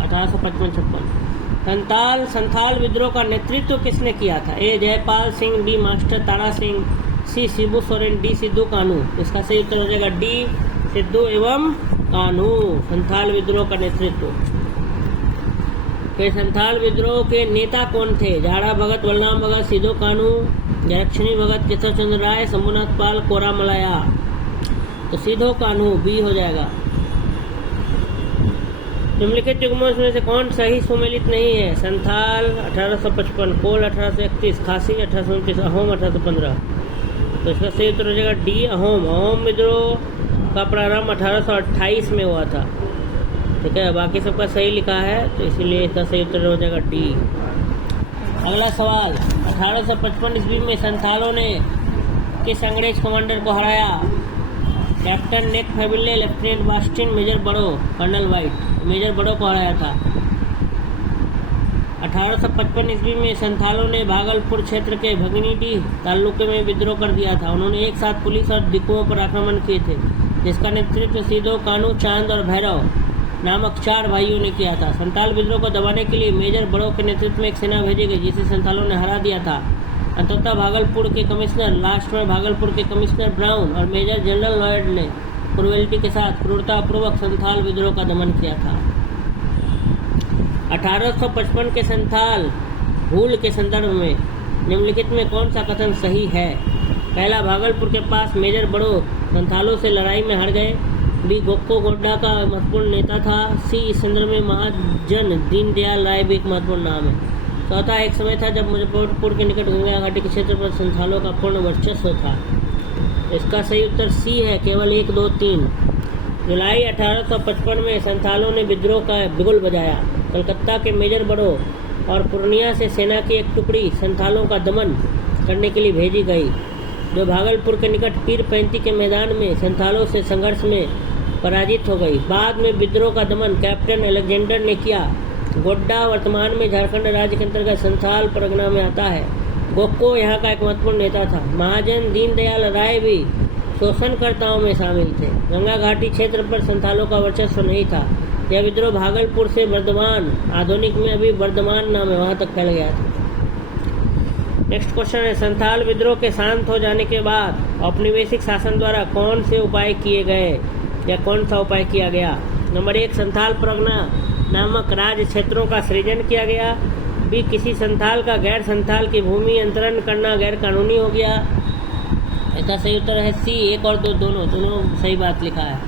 1855-56। संथाल विद्रोह का नेतृत्व किसने किया था? ए जयपाल सिंह, बी मास्टर तारा सिंह, सी शिबू सोरेन, डी सिद्धू कानू। इसका सही उत्तर हो जाएगा डी सिद्धू एवं कानू। संथाल विद्रोह का नेतृत्व। फिर संथाल विद्रोह के नेता कौन थे? झाड़ा भगत, बलराम भगत, सिद्धू कानू, जयलक्ष्मी भगत, केशव चंद्र राय, शंभुनाथ पाल, कोरा मलाया। तो सिद्धू कानू बी हो जाएगा। निम्नलिखित युग्मों में से कौन सही सुमेलित नहीं है? संथाल 1855, कोल 1831, खासी 1829, अहोम 1815। तो इसका सही उत्तर हो जाएगा डी, अहोम। अहोम विद्रोह का प्रारंभ 1828 में हुआ था। ठीक है, बाकी सबका सही लिखा है, तो इसीलिए इसका सही उत्तर हो जाएगा डी। अगला सवाल, 1855 ईस्वी में संथालों ने किस अंग्रेज कमांडर को हराया? कैप्टन नेक फेबिले, लेफ्टिनेंट बास्टिन, मेजर बड़ो, कर्नल वाइट। मेजर बड़ो को हराया था। 1855 ईस्वी में संथालों ने भागलपुर क्षेत्र के भगनीडीह तालुके में विद्रोह कर दिया था। उन्होंने एक साथ पुलिस और डिपुओं पर आक्रमण किए थे, जिसका नेतृत्व सीधो, कानू, चांद और भैरव नामक 4 भाइयों ने किया था। संथाल विद्रोह को दबाने के लिए मेजर बड़ो के नेतृत्व में एक सेना भेजी गई, जिसे संथालों ने हरा दिया था। अंततः भागलपुर के कमिश्नर, लास्ट में भागलपुर के कमिश्नर ब्राउन और मेजर जनरल लॉयड ने क्रुएल्टी के साथ क्रूरतापूर्वक संथाल विद्रोह का दमन किया था। 1855 के संथाल भूल के संदर्भ में निम्नलिखित में कौन सा कथन सही है? पहला, भागलपुर के पास मेजर बड़ो संथालों से लड़ाई में हार गए। बी, गोक्को गोड्डा का महत्वपूर्ण नेता था। सी, इस संदर्भ में महाजन दीनदयाल राय भी एक महत्वपूर्ण नाम है। चौथा, एक समय था जब मुजफ्फरपुर के निकट गंगा घाटी के क्षेत्र पर संथालों का पूर्ण वर्चस्व था। इसका सही उत्तर सी है, केवल 1, 2, 3। जुलाई 1855 में संथालों ने विद्रोह का बिगुल बजाया। कलकत्ता के मेजर बड़ो और पूर्णिया से सेना की एक टुकड़ी संथालों का दमन करने के लिए भेजी गई, जो भागलपुर के निकट पीर पैंती के मैदान में संथालों से संघर्ष में पराजित हो गई। बाद में विद्रोह का दमन कैप्टन अलेक्जेंडर ने किया। गोड्डा वर्तमान में झारखंड राज्य के अंतर्गत संथाल परगना में आता है। गोक्को यहाँ का एक महत्वपूर्ण नेता था। महाजन दीनदयाल राय भी शोषणकर्ताओं में शामिल थे। गंगा घाटी क्षेत्र पर संथालों का वर्चस्व नहीं था। यह विद्रोह भागलपुर से बर्धमान, आधुनिक में अभी बर्धमान नाम है, वहां तक फैल गया था। नेक्स्ट क्वेश्चन है, संथाल विद्रोह के शांत हो जाने के बाद औपनिवेशिक शासन द्वारा कौन से उपाय किए गए या कौन सा उपाय किया गया? नंबर 1, संथाल परगना नामक राज्य क्षेत्रों का सृजन किया गया। बी, किसी संथाल का गैर संथाल की भूमि अंतरण करना गैर कानूनी हो गया। इसका सही उत्तर है सी, 1 और 2 दोनों सही बात लिखा है।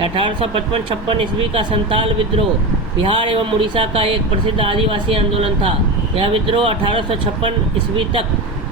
1855-56 ईस्वी का संथाल विद्रोह बिहार एवं उड़ीसा का एक प्रसिद्ध आदिवासी आंदोलन था। यह विद्रोह 1856 ईस्वी तक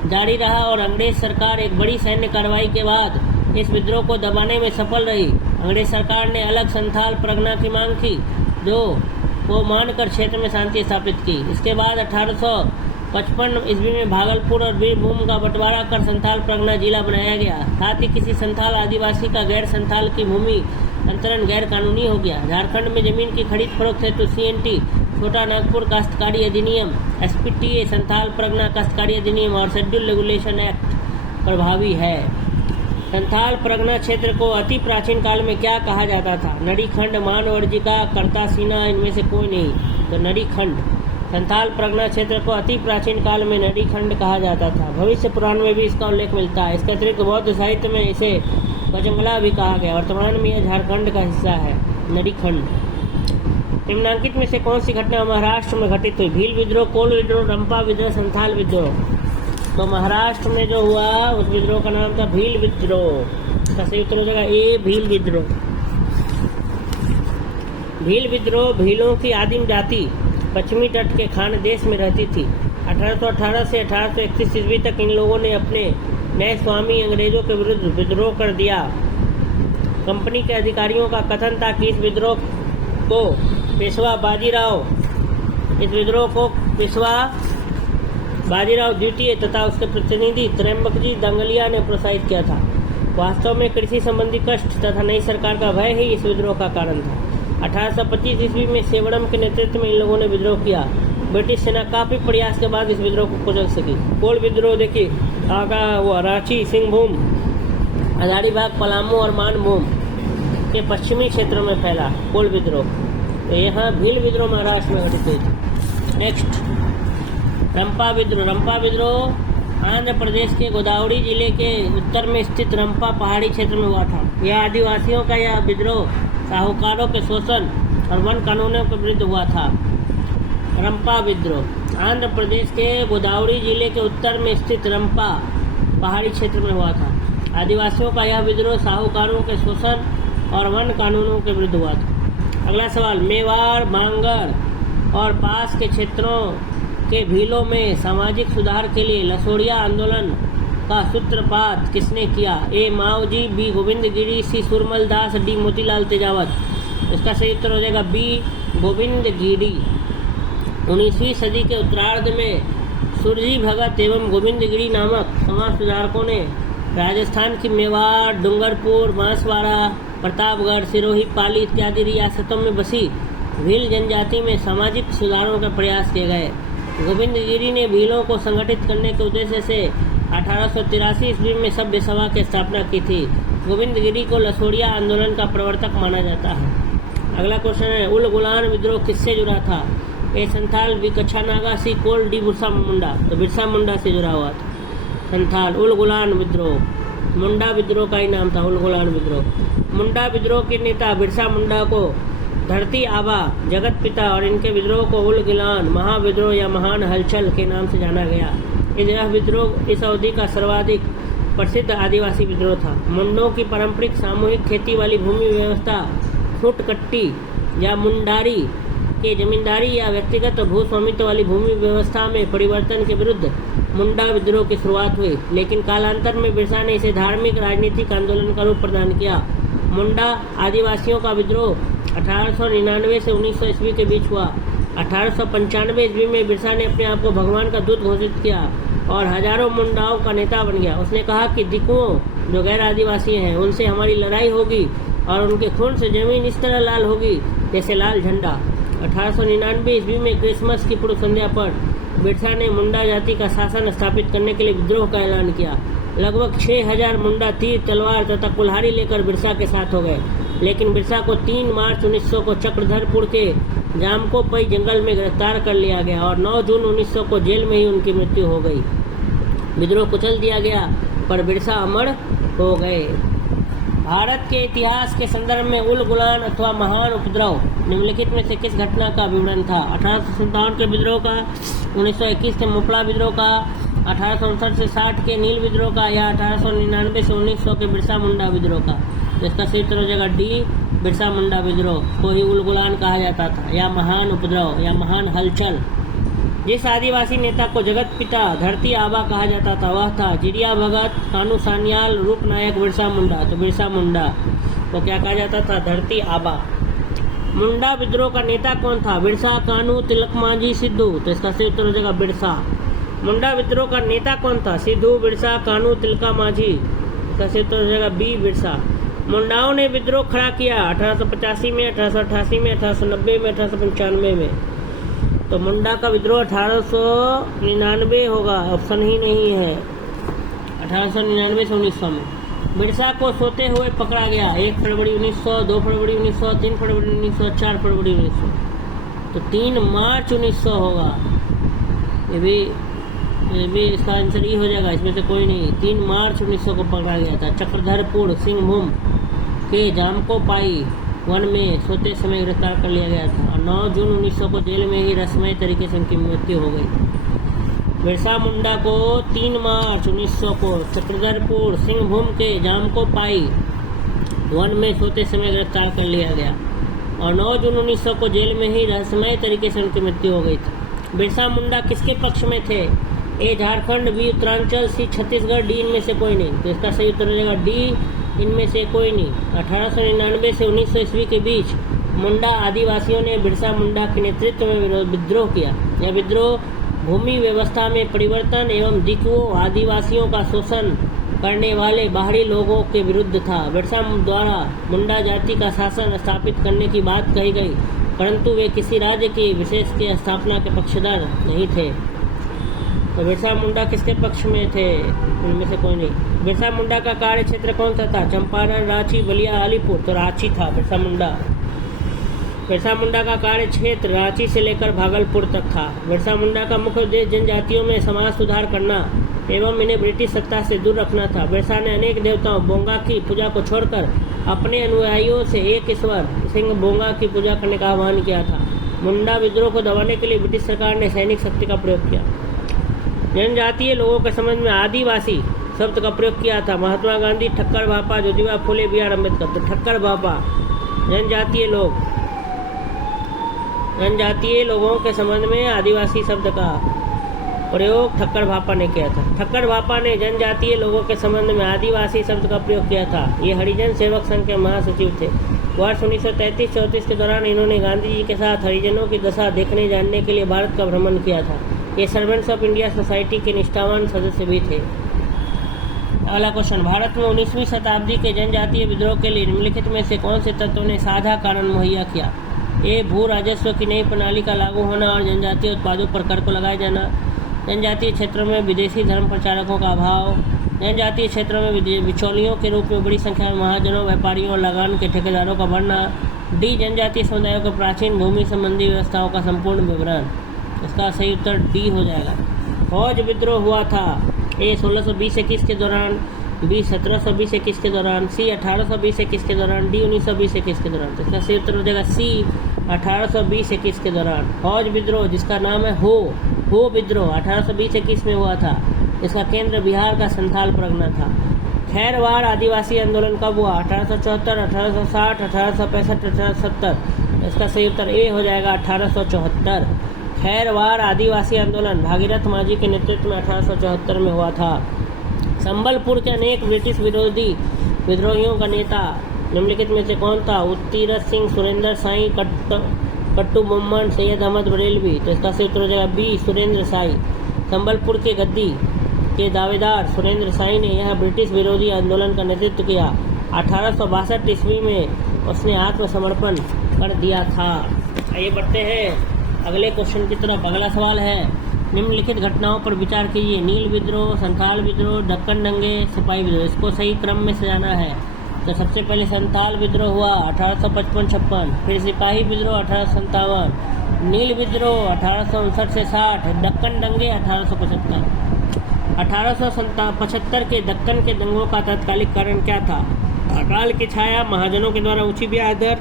जारी रहा और अंग्रेज सरकार एक बड़ी सैन्य कार्रवाई के बाद इस विद्रोह को दबाने में सफल रही। अंग्रेज सरकार ने अलग संथाल परगना की मांग की, जो वो मानकर क्षेत्र में शांति स्थापित की। इसके बाद 1855 ईस्वी में भागलपुर और बीरभूम का बंटवारा कर संथाल परगना जिला बनाया गया। साथ ही किसी संथाल आदिवासी का गैर संथाल की भूमि अंतरण गैर कानूनी हो गया। झारखंड में जमीन की खरीद फरोख्त हेतु CNT, छोटा नागपुर काश्तकारी अधिनियम, SPTA, संथाल परगना काश्तकारी अधिनियम और शेड्यूल रेगुलेशन एक्ट प्रभावी है। संथाल परगना क्षेत्र को अति प्राचीन काल में क्या कहा जाता था? नड़ीखंड, मानवर्जिका, करतासीना, इनमें से कोई नहीं, तो नड़ीखंड। संथाल परगना क्षेत्र को अति प्राचीन काल में नड़ीखंड कहा जाता था। भविष्य पुराण में भी इसका उल्लेख मिलता है। इसके अतिरिक्त बौद्ध साहित्य में इसे बजंगला भी कहा गया। वर्तमान में यह झारखंड का हिस्सा है, नड़ीखंड। निम्नलिखित में से कौन सी घटना महाराष्ट्र में घटित हुई? भील विद्रोह, कोल विद्रोह, रंपा विद्रोह, संथाल विद्रोह। तो महाराष्ट्र में जो हुआ उस विद्रोह का नाम था भील विद्रोह। इसका सही उत्तर हो जाएगा ए, भील विद्रोह। भील विद्रोह भीलों की आदिम जाति पश्चिमी तट के खानदेश में रहती थी। 1818 से 1831 ईस्वी तक इन लोगों ने अपने नए स्वामी अंग्रेजों के विरुद्ध विद्रोह कर दिया। कंपनी के अधिकारियों का कथन था कि इस विद्रोह को पेशवा बाजीराव द्वितीय तथा उसके प्रतिनिधि त्र्यंबकजी दंगलिया ने प्रोत्साहित किया था। वास्तव में कृषि संबंधी कष्ट तथा नई सरकार का भय ही इस विद्रोह का कारण था। 1825 ईस्वी में सेवड़म के नेतृत्व में इन लोगों ने विद्रोह किया। ब्रिटिश सेना काफी प्रयास के बाद इस विद्रोह को कुचल सकी। कोल विद्रोह देखिए, आगा वो रांची, सिंहभूम, हजारीबाग, पलामू और मानभूम के पश्चिमी क्षेत्रों में फैला कोल विद्रोह। तो यहाँ भील विद्रोह महाराष्ट्र में घटित हुई थी। नेक्स्ट, रंपा विद्रोह। रंपा विद्रोह आंध्र प्रदेश के गोदावरी जिले के उत्तर में स्थित रंपा पहाड़ी क्षेत्र में हुआ था। यह आदिवासियों का यह विद्रोह साहूकारों के शोषण और वन कानूनों के विरुद्ध हुआ था। रंपा विद्रोह आंध्र प्रदेश के गोदावरी जिले के उत्तर में स्थित रंपा पहाड़ी क्षेत्र में हुआ था। आदिवासियों का यह विद्रोह साहूकारों के शोषण और वन कानूनों के विरुद्ध हुआ था। अगला सवाल, मेवाड़, बांगर और पास के क्षेत्रों के भीलों में सामाजिक सुधार के लिए लसोड़िया आंदोलन का सूत्रपात किसने किया? ए माओजी, बी गोविंद गिरी, सी सुरमल दास, डी मोतीलाल तेजावत। इसका सही उत्तर हो जाएगा बी गोविंद गिरी। 19वीं सदी के उत्तरार्ध में सुरजी भगत एवं गोविंद गिरी नामक समाज सुधारकों ने राजस्थान की मेवाड़, डूंगरपुर, बांसवाड़ा, प्रतापगढ़, सिरोही, पाली इत्यादि रियासतों में बसी भील जनजाति में सामाजिक सुधारों का प्रयास किए गए। गोविंद गिरी ने भीलों को संगठित करने के उद्देश्य से 1883 ईस्वी में सभ्य सभा की स्थापना की थी। गोविंद गिरी को लसोड़िया आंदोलन का प्रवर्तक माना जाता है। अगला क्वेश्चन है, उल गुलान विद्रोह किससे जुड़ा था? ए संथाल, बी कच्छा नागा, सी कोल, डी बिरसा मुंडा। तो बिरसा मुंडा से जुड़ा हुआ था संथाल। उल गुलान विद्रोह मुंडा विद्रोह का ही नाम था, उल गुलान विद्रोह। मुंडा विद्रोह के नेता बिरसा मुंडा को धरती आबा, जगत पिता और इनके विद्रोह को उल गुलान महाविद्रोह या महान हलचल के नाम से जाना गया। यह विद्रोह इस अवधि का सर्वाधिक प्रसिद्ध आदिवासी विद्रोह था। मुंडों की पारंपरिक सामूहिक खेती वाली भूमि व्यवस्था फुटकट्टी या मुंडारी के जमींदारी या व्यक्तिगत भू स्वामित्व वाली भूमि व्यवस्था में परिवर्तन के विरुद्ध मुंडा विद्रोह की शुरुआत हुई, लेकिन कालांतर में बिरसा ने इसे धार्मिक राजनीतिक आंदोलन का रूप प्रदान किया। मुंडा आदिवासियों का विद्रोह 1899 से 1900 ईस्वी के बीच हुआ। 1895 ईस्वी में बिरसा ने अपने आप को भगवान का दूत घोषित किया और हजारों मुंडाओं का नेता बन गया। उसने कहा कि दिकुओं, जो गैर आदिवासी हैं, उनसे हमारी लड़ाई होगी और उनके खून से जमीन इस तरह लाल होगी जैसे लाल झंडा। 1899 ईस्वी में क्रिसमस की पूर्व संध्या पर बिरसा ने मुंडा जाति का शासन स्थापित करने के लिए विद्रोह का ऐलान किया। लगभग 6000 मुंडा तीर, तलवार तथा कुल्हाड़ी लेकर बिरसा के साथ हो गए, लेकिन बिरसा को 3 मार्च 1900 को चक्रधरपुर के जामकोपई जंगल में गिरफ्तार कर लिया गया और 9 जून 1900 को जेल में ही उनकी मृत्यु हो गई। विद्रोह कुचल दिया गया पर बिरसा अमर हो गए। भारत के इतिहास के संदर्भ में उल गुलान अथवा महान उपद्रव निम्नलिखित में से किस घटना का विवरण था? 1857 के विद्रोह का, 1921 के मुपड़ा विद्रोह का, 1859 से 60 के नील विद्रोह का, या 1899 से 1900 के बिरसा मुंडा विद्रोह का? इसका सही उत्तर हो जाएगा डी बिरसा मुंडा विद्रोह को ही उल गुलान कहा जाता था, या महान उपद्रव या महान हलचल। जिस आदिवासी नेता को जगत पिता, धरती आबा कहा जाता था वह था जिरिया भगत, कानू सान्याल, रूपनायक बिरसा मुंडा। तो बिरसा मुंडा को क्या कहा जाता था? धरती आबा। मुंडा विद्रोह का नेता कौन था? बिरसा, कानू, तिलक मांझी, सिद्धू। तो इसका सही उत्तर हो जाएगा बिरसा। मुंडा विद्रोह का नेता कौन था? सिद्धू, बिरसा, कानू, तिलका मांझी। इसका सही उत्तर हो जाएगा बी बिरसा। मुंडाओं ने विद्रोह खड़ा किया 1885 में, 1888 में, 1890 में, 1895 में। तो मुंडा का विद्रोह 1899 होगा, ऑप्शन ही नहीं है। 1899 से 1900 में बिरसा को सोते हुए पकड़ा गया 1 फरवरी 1900, 2 फरवरी 1900, 3 फरवरी 1900, 4 फरवरी 1900। तो 3 मार्च 1900 होगा। ये भी इसका आंसर ही हो जाएगा, इसमें से कोई नहीं। 3 मार्च 1900 को पकड़ा गया था। चक्रधरपुर सिंहभूम के जामकोपाई वन में सोते समय गिरफ्तार कर लिया गया था और 9 जून 1900 को जेल में ही रस्मय तरीके से उनकी मृत्यु हो गई। बिरसा मुंडा को 3 मार्च 1900 को चक्रधरपुर सिंहभूम के जामकोपाई वन में सोते समय गिरफ्तार कर लिया गया और 9 जून 1900 को जेल में ही रहस्यमय तरीके से उनकी मृत्यु हो गई थी। बिरसा मुंडा किसके पक्ष में थे? ए झारखंड, बी उत्तरांचल, सी छत्तीसगढ़, डी इनमें से कोई नहीं। तो इसका सही उत्तर हो जाएगा डी इनमें से कोई नहीं। 1899 से 1900 ईस्वी के बीच मुंडा आदिवासियों ने बिरसा मुंडा के नेतृत्व में विद्रोह किया। यह विद्रोह भूमि व्यवस्था में परिवर्तन एवं दिकुओं आदिवासियों का शोषण करने वाले बाहरी लोगों के विरुद्ध था। बिरसा द्वारा मुंडा जाति का शासन स्थापित करने की बात कही गई, परंतु वे किसी राज्य की विशेष की स्थापना के पक्षधर नहीं थे। तो बिरसा मुंडा किसके पक्ष में थे? उनमें से कोई नहीं। बिरसा मुंडा का कार्य क्षेत्र कौन सा था? चंपारण, रांची, बलिया, अलीपुर। तो रांची था बिरसा मुंडा। बिरसा मुंडा का कार्य क्षेत्र रांची से लेकर भागलपुर तक था। बिरसा मुंडा का मुख्य उद्देश्य जनजातियों में समाज सुधार करना एवं इन्हें ब्रिटिश सत्ता से दूर रखना था। बिरसा ने अनेक देवताओं बोंगा की पूजा को छोड़कर अपने अनुयायियों से एक ईश्वर सिंह बोंगा की पूजा करने का आह्वान किया था। मुंडा विद्रोह को दबाने के लिए ब्रिटिश सरकार ने सैनिक शक्ति का प्रयोग किया। जनजातीय लोगों के समझ में आदिवासी शब्द का प्रयोग किया था महात्मा गांधी, ठक्कर भापा, ज्योतिबा फुले, बी आर अम्बेडकर। तो ठक्कर भापा जनजातीय लोग जनजातीय लोगों के संबंध में आदिवासी शब्द का प्रयोग ठक्कर भापा ने किया था। ठक्कर भापा ने जनजातीय लोगों के संबंध में आदिवासी शब्द का प्रयोग किया था। ये हरिजन सेवक संघ के महासचिव थे। वर्ष 1933-34 के दौरान इन्होंने गांधी जी के साथ हरिजनों की दशा देखने जानने के लिए भारत का भ्रमण किया था। ये सर्वेंट्स ऑफ इंडिया सोसाइटी के निष्ठावान सदस्य भी थे। अगला क्वेश्चन, भारत में 19वीं शताब्दी के जनजातीय विद्रोह के लिए निम्नलिखित में से कौन से तत्वों ने साझा कारण मुहैया किया? ए, भू राजस्व की नई प्रणाली का लागू होना और जनजातीय उत्पादों पर कर को लगाया जाना, जनजातीय क्षेत्रों में विदेशी धर्म प्रचारकों का अभाव, जनजातीय क्षेत्रों में बिचौलियों के रूप में बड़ी संख्या में महाजनों, व्यापारियों और लगान के ठेकेदारों का बढ़ना, डी, जनजातीय समुदायों के प्राचीन भूमि संबंधी व्यवस्थाओं का संपूर्ण विवरण। इसका सही उत्तर डी हो जाएगा। फौज विद्रोह हुआ था। ए, 1620-21 के दौरान, बी, 1720-21 के दौरान, सी, 1820-21 के दौरान, डी, 1920-21 के दौरान। तो इसका सही उत्तर हो जाएगा सी, 1820-21 के दौरान। फौज विद्रोह जिसका नाम है हो विद्रोह 1820-21 में हुआ था। इसका केंद्र बिहार का संथाल परगना था। खैरवाड़ आदिवासी आंदोलन कब हुआ? 1874, 1860, 1865, 1870। इसका सही उत्तर ए हो जाएगा 1874। खैरवाड़ आदिवासी आंदोलन भागीरथ माझी के नेतृत्व में 1874 में हुआ था। संबलपुर के अनेक ब्रिटिश विरोधी विद्रोहियों का नेता निम्नलिखित में से कौन था? उत्तीरथ सिंह, सुरेंद्र साई, कट्टू बोम्मन, सैयद अहमद बरेलवी। तो इसका सही उत्तर हो जाएगा बी, सुरेंद्र साई। संबलपुर के गद्दी के दावेदार सुरेंद्र साई ने यह ब्रिटिश विरोधी आंदोलन का नेतृत्व किया। 1862 ईस्वी में उसने आत्मसमर्पण कर दिया था। आइए बढ़ते हैं अगले क्वेश्चन की तरफ। अगला सवाल है, निम्नलिखित घटनाओं पर विचार कीजिए। नील विद्रोह, संथाल विद्रोह, दक्कन दंगे, सिपाही विद्रोह। इसको सही क्रम में सजाना है। तो सबसे पहले संथाल विद्रोह हुआ 1855-56, फिर सिपाही विद्रोह 1857, नील विद्रोह 1859 से 60, दक्कन दंगे 1875। 1875 के दक्कन के दंगों का तात्कालिक कारण क्या था? अकाल की छाया, महाजनों के द्वारा ऊंची ब्याज दर,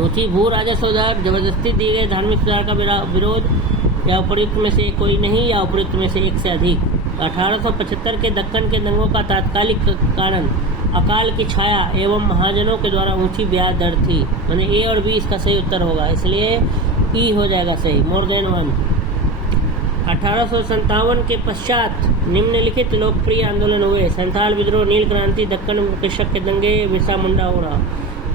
ऊंची भू राजस्व दर, जबरदस्ती दिए गए धार्मिक सुधार का विरोध, या उपयुक्त में से कोई नहीं, या उपयुक्त में से एक से अधिक। 1875 के दक्कन के दंगों का तात्कालिक कारण अकाल की छाया एवं महाजनों के द्वारा ऊंची ब्याज दर थी। मैंने ए और बी इसका सही उत्तर होगा, इसलिए ई हो जाएगा सही, मोर देन 1। 1857 के पश्चात निम्नलिखित लोकप्रिय आंदोलन हुए। संथाल विद्रोह, नील क्रांति, दक्कन कृषक के दंगे, बिरसा मुंडा होना।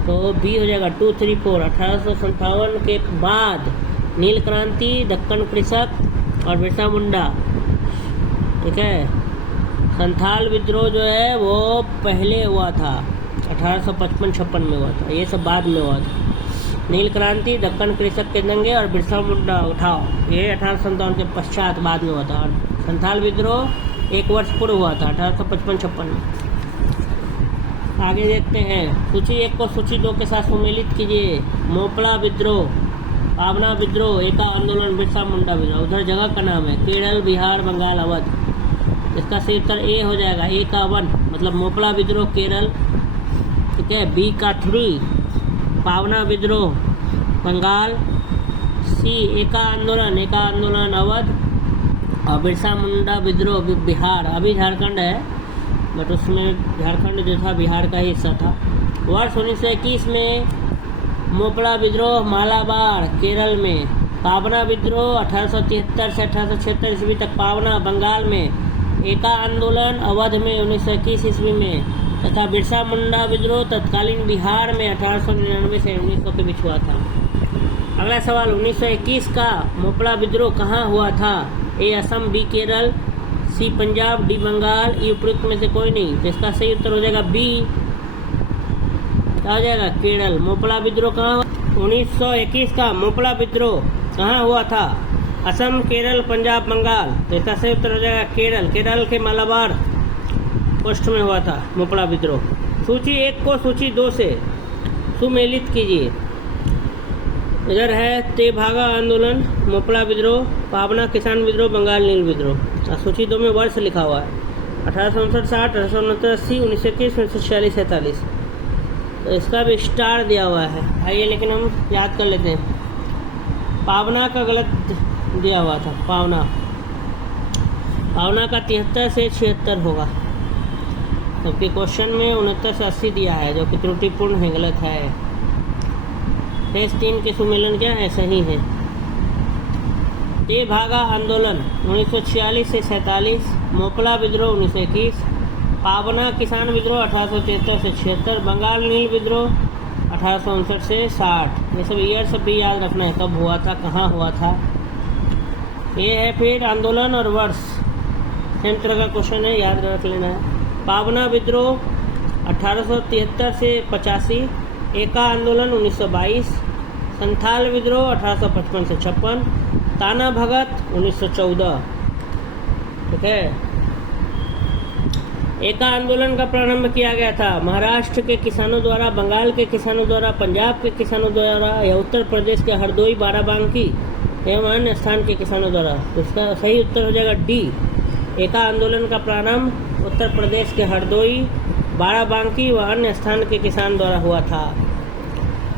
तो बी हो जाएगा 2, 3, 4। 1857 के बाद नील क्रांति, दक्कन कृषक और बिरसा मुंडा। ठीक है। संथाल विद्रोह जो है वो पहले हुआ था, 1855-56 में हुआ था। ये सब बाद में हुआ था। नील क्रांति, दक्कन कृषक के दंगे और बिरसा मुंडा उठाओ, ये 1857 के पश्चात बाद में हुआ था। और संथाल विद्रोह 1 वर्ष पूर्व हुआ था, 1855-56 में। आगे देखते हैं। सूची 1 को सूची 2 के साथ सुमेलित कीजिए। मोपला विद्रोह, पावना विद्रोह, एका आंदोलन, बिरसा मुंडा विद्रोह। उधर जगह का नाम है केरल, बिहार, बंगाल, अवध। इसका सही उत्तर ए हो जाएगा। ए का 1 मतलब मोपला विद्रोह केरल, ठीक है। बी का 3 पावना विद्रोह बंगाल, सी एका आंदोलन अवध, और बिरसा मुंडा विद्रोह बिहार। अभी झारखंड है बट उसमें झारखंड जो था बिहार का ही हिस्सा था। वर्ष 1921 में मोपला विद्रोह मालाबार केरल में, पावना विद्रोह 1873 से 1876 ईस्वी तक पावना बंगाल में, एका आंदोलन अवध में 1921 ईस्वी में, तथा बिरसा मुंडा विद्रोह तत्कालीन बिहार में 1899 से 1900 के बीच हुआ था। अगला सवाल, 1921 का मोपला विद्रोह कहाँ हुआ था? ए असम, बी केरल, सी पंजाब, डी बंगाल, ई उपयुक्त में से कोई नहीं। तो इसका सही उत्तर हो जाएगा बी, क्या हो जाएगा? केरल। मोपला विद्रोह कहाँ? 1921 का मोपला विद्रोह कहाँ हुआ था? असम, केरल, पंजाब, बंगाल। तो इसका सही उत्तर हो जाएगा केरल। केरल के मालाबार पोस्ट में हुआ था मोपला विद्रोह। सूची 1 को सूची 2 से सुमेलित कीजिए। इधर है तेभागा आंदोलन, मोपला विद्रोह, पावना किसान विद्रोह, बंगाल नील विद्रोह। सूची 2 में वर्ष लिखा हुआ है 1859, 60, 1869, 80, 1921, 1946, 47। तो इसका भी स्टार दिया हुआ है। आइए लेकिन हम याद कर लेते हैं। पावना का गलत दिया हुआ था। पावना का 73 से 76 होगा, जबकि क्वेश्चन में 69 से 80 दिया है, जो कि त्रुटिपूर्ण है, गलत है। शेष 3 के सुमेलन क्या है, सही है। तेभागा आंदोलन 1946 से 47, मोपला विद्रोह 1921, पाबना किसान विद्रोह 1873 से 76, बंगाल नील विद्रोह 1859 से 60। ये सब ईयर सब भी याद रखना है, कब हुआ था, कहाँ हुआ था। ये है फिर आंदोलन और वर्ष, सेम तरह का क्वेश्चन है, याद रख लेना है। पाबना विद्रोह 1873 से 85, एका आंदोलन 1922, संथाल विद्रोह 1855 से 56, ताना भगत 1914। ठीक है। एका आंदोलन का प्रारंभ किया गया था महाराष्ट्र के किसानों द्वारा, बंगाल के किसानों द्वारा, पंजाब के किसानों द्वारा या उत्तर प्रदेश के हरदोई, बाराबांकी एवं अन्य स्थान के किसानों द्वारा। तो इसका सही उत्तर हो जाएगा डी। एका आंदोलन का प्रारंभ उत्तर प्रदेश के हरदोई, बाराबांकी व अन्य स्थान के किसान द्वारा हुआ था।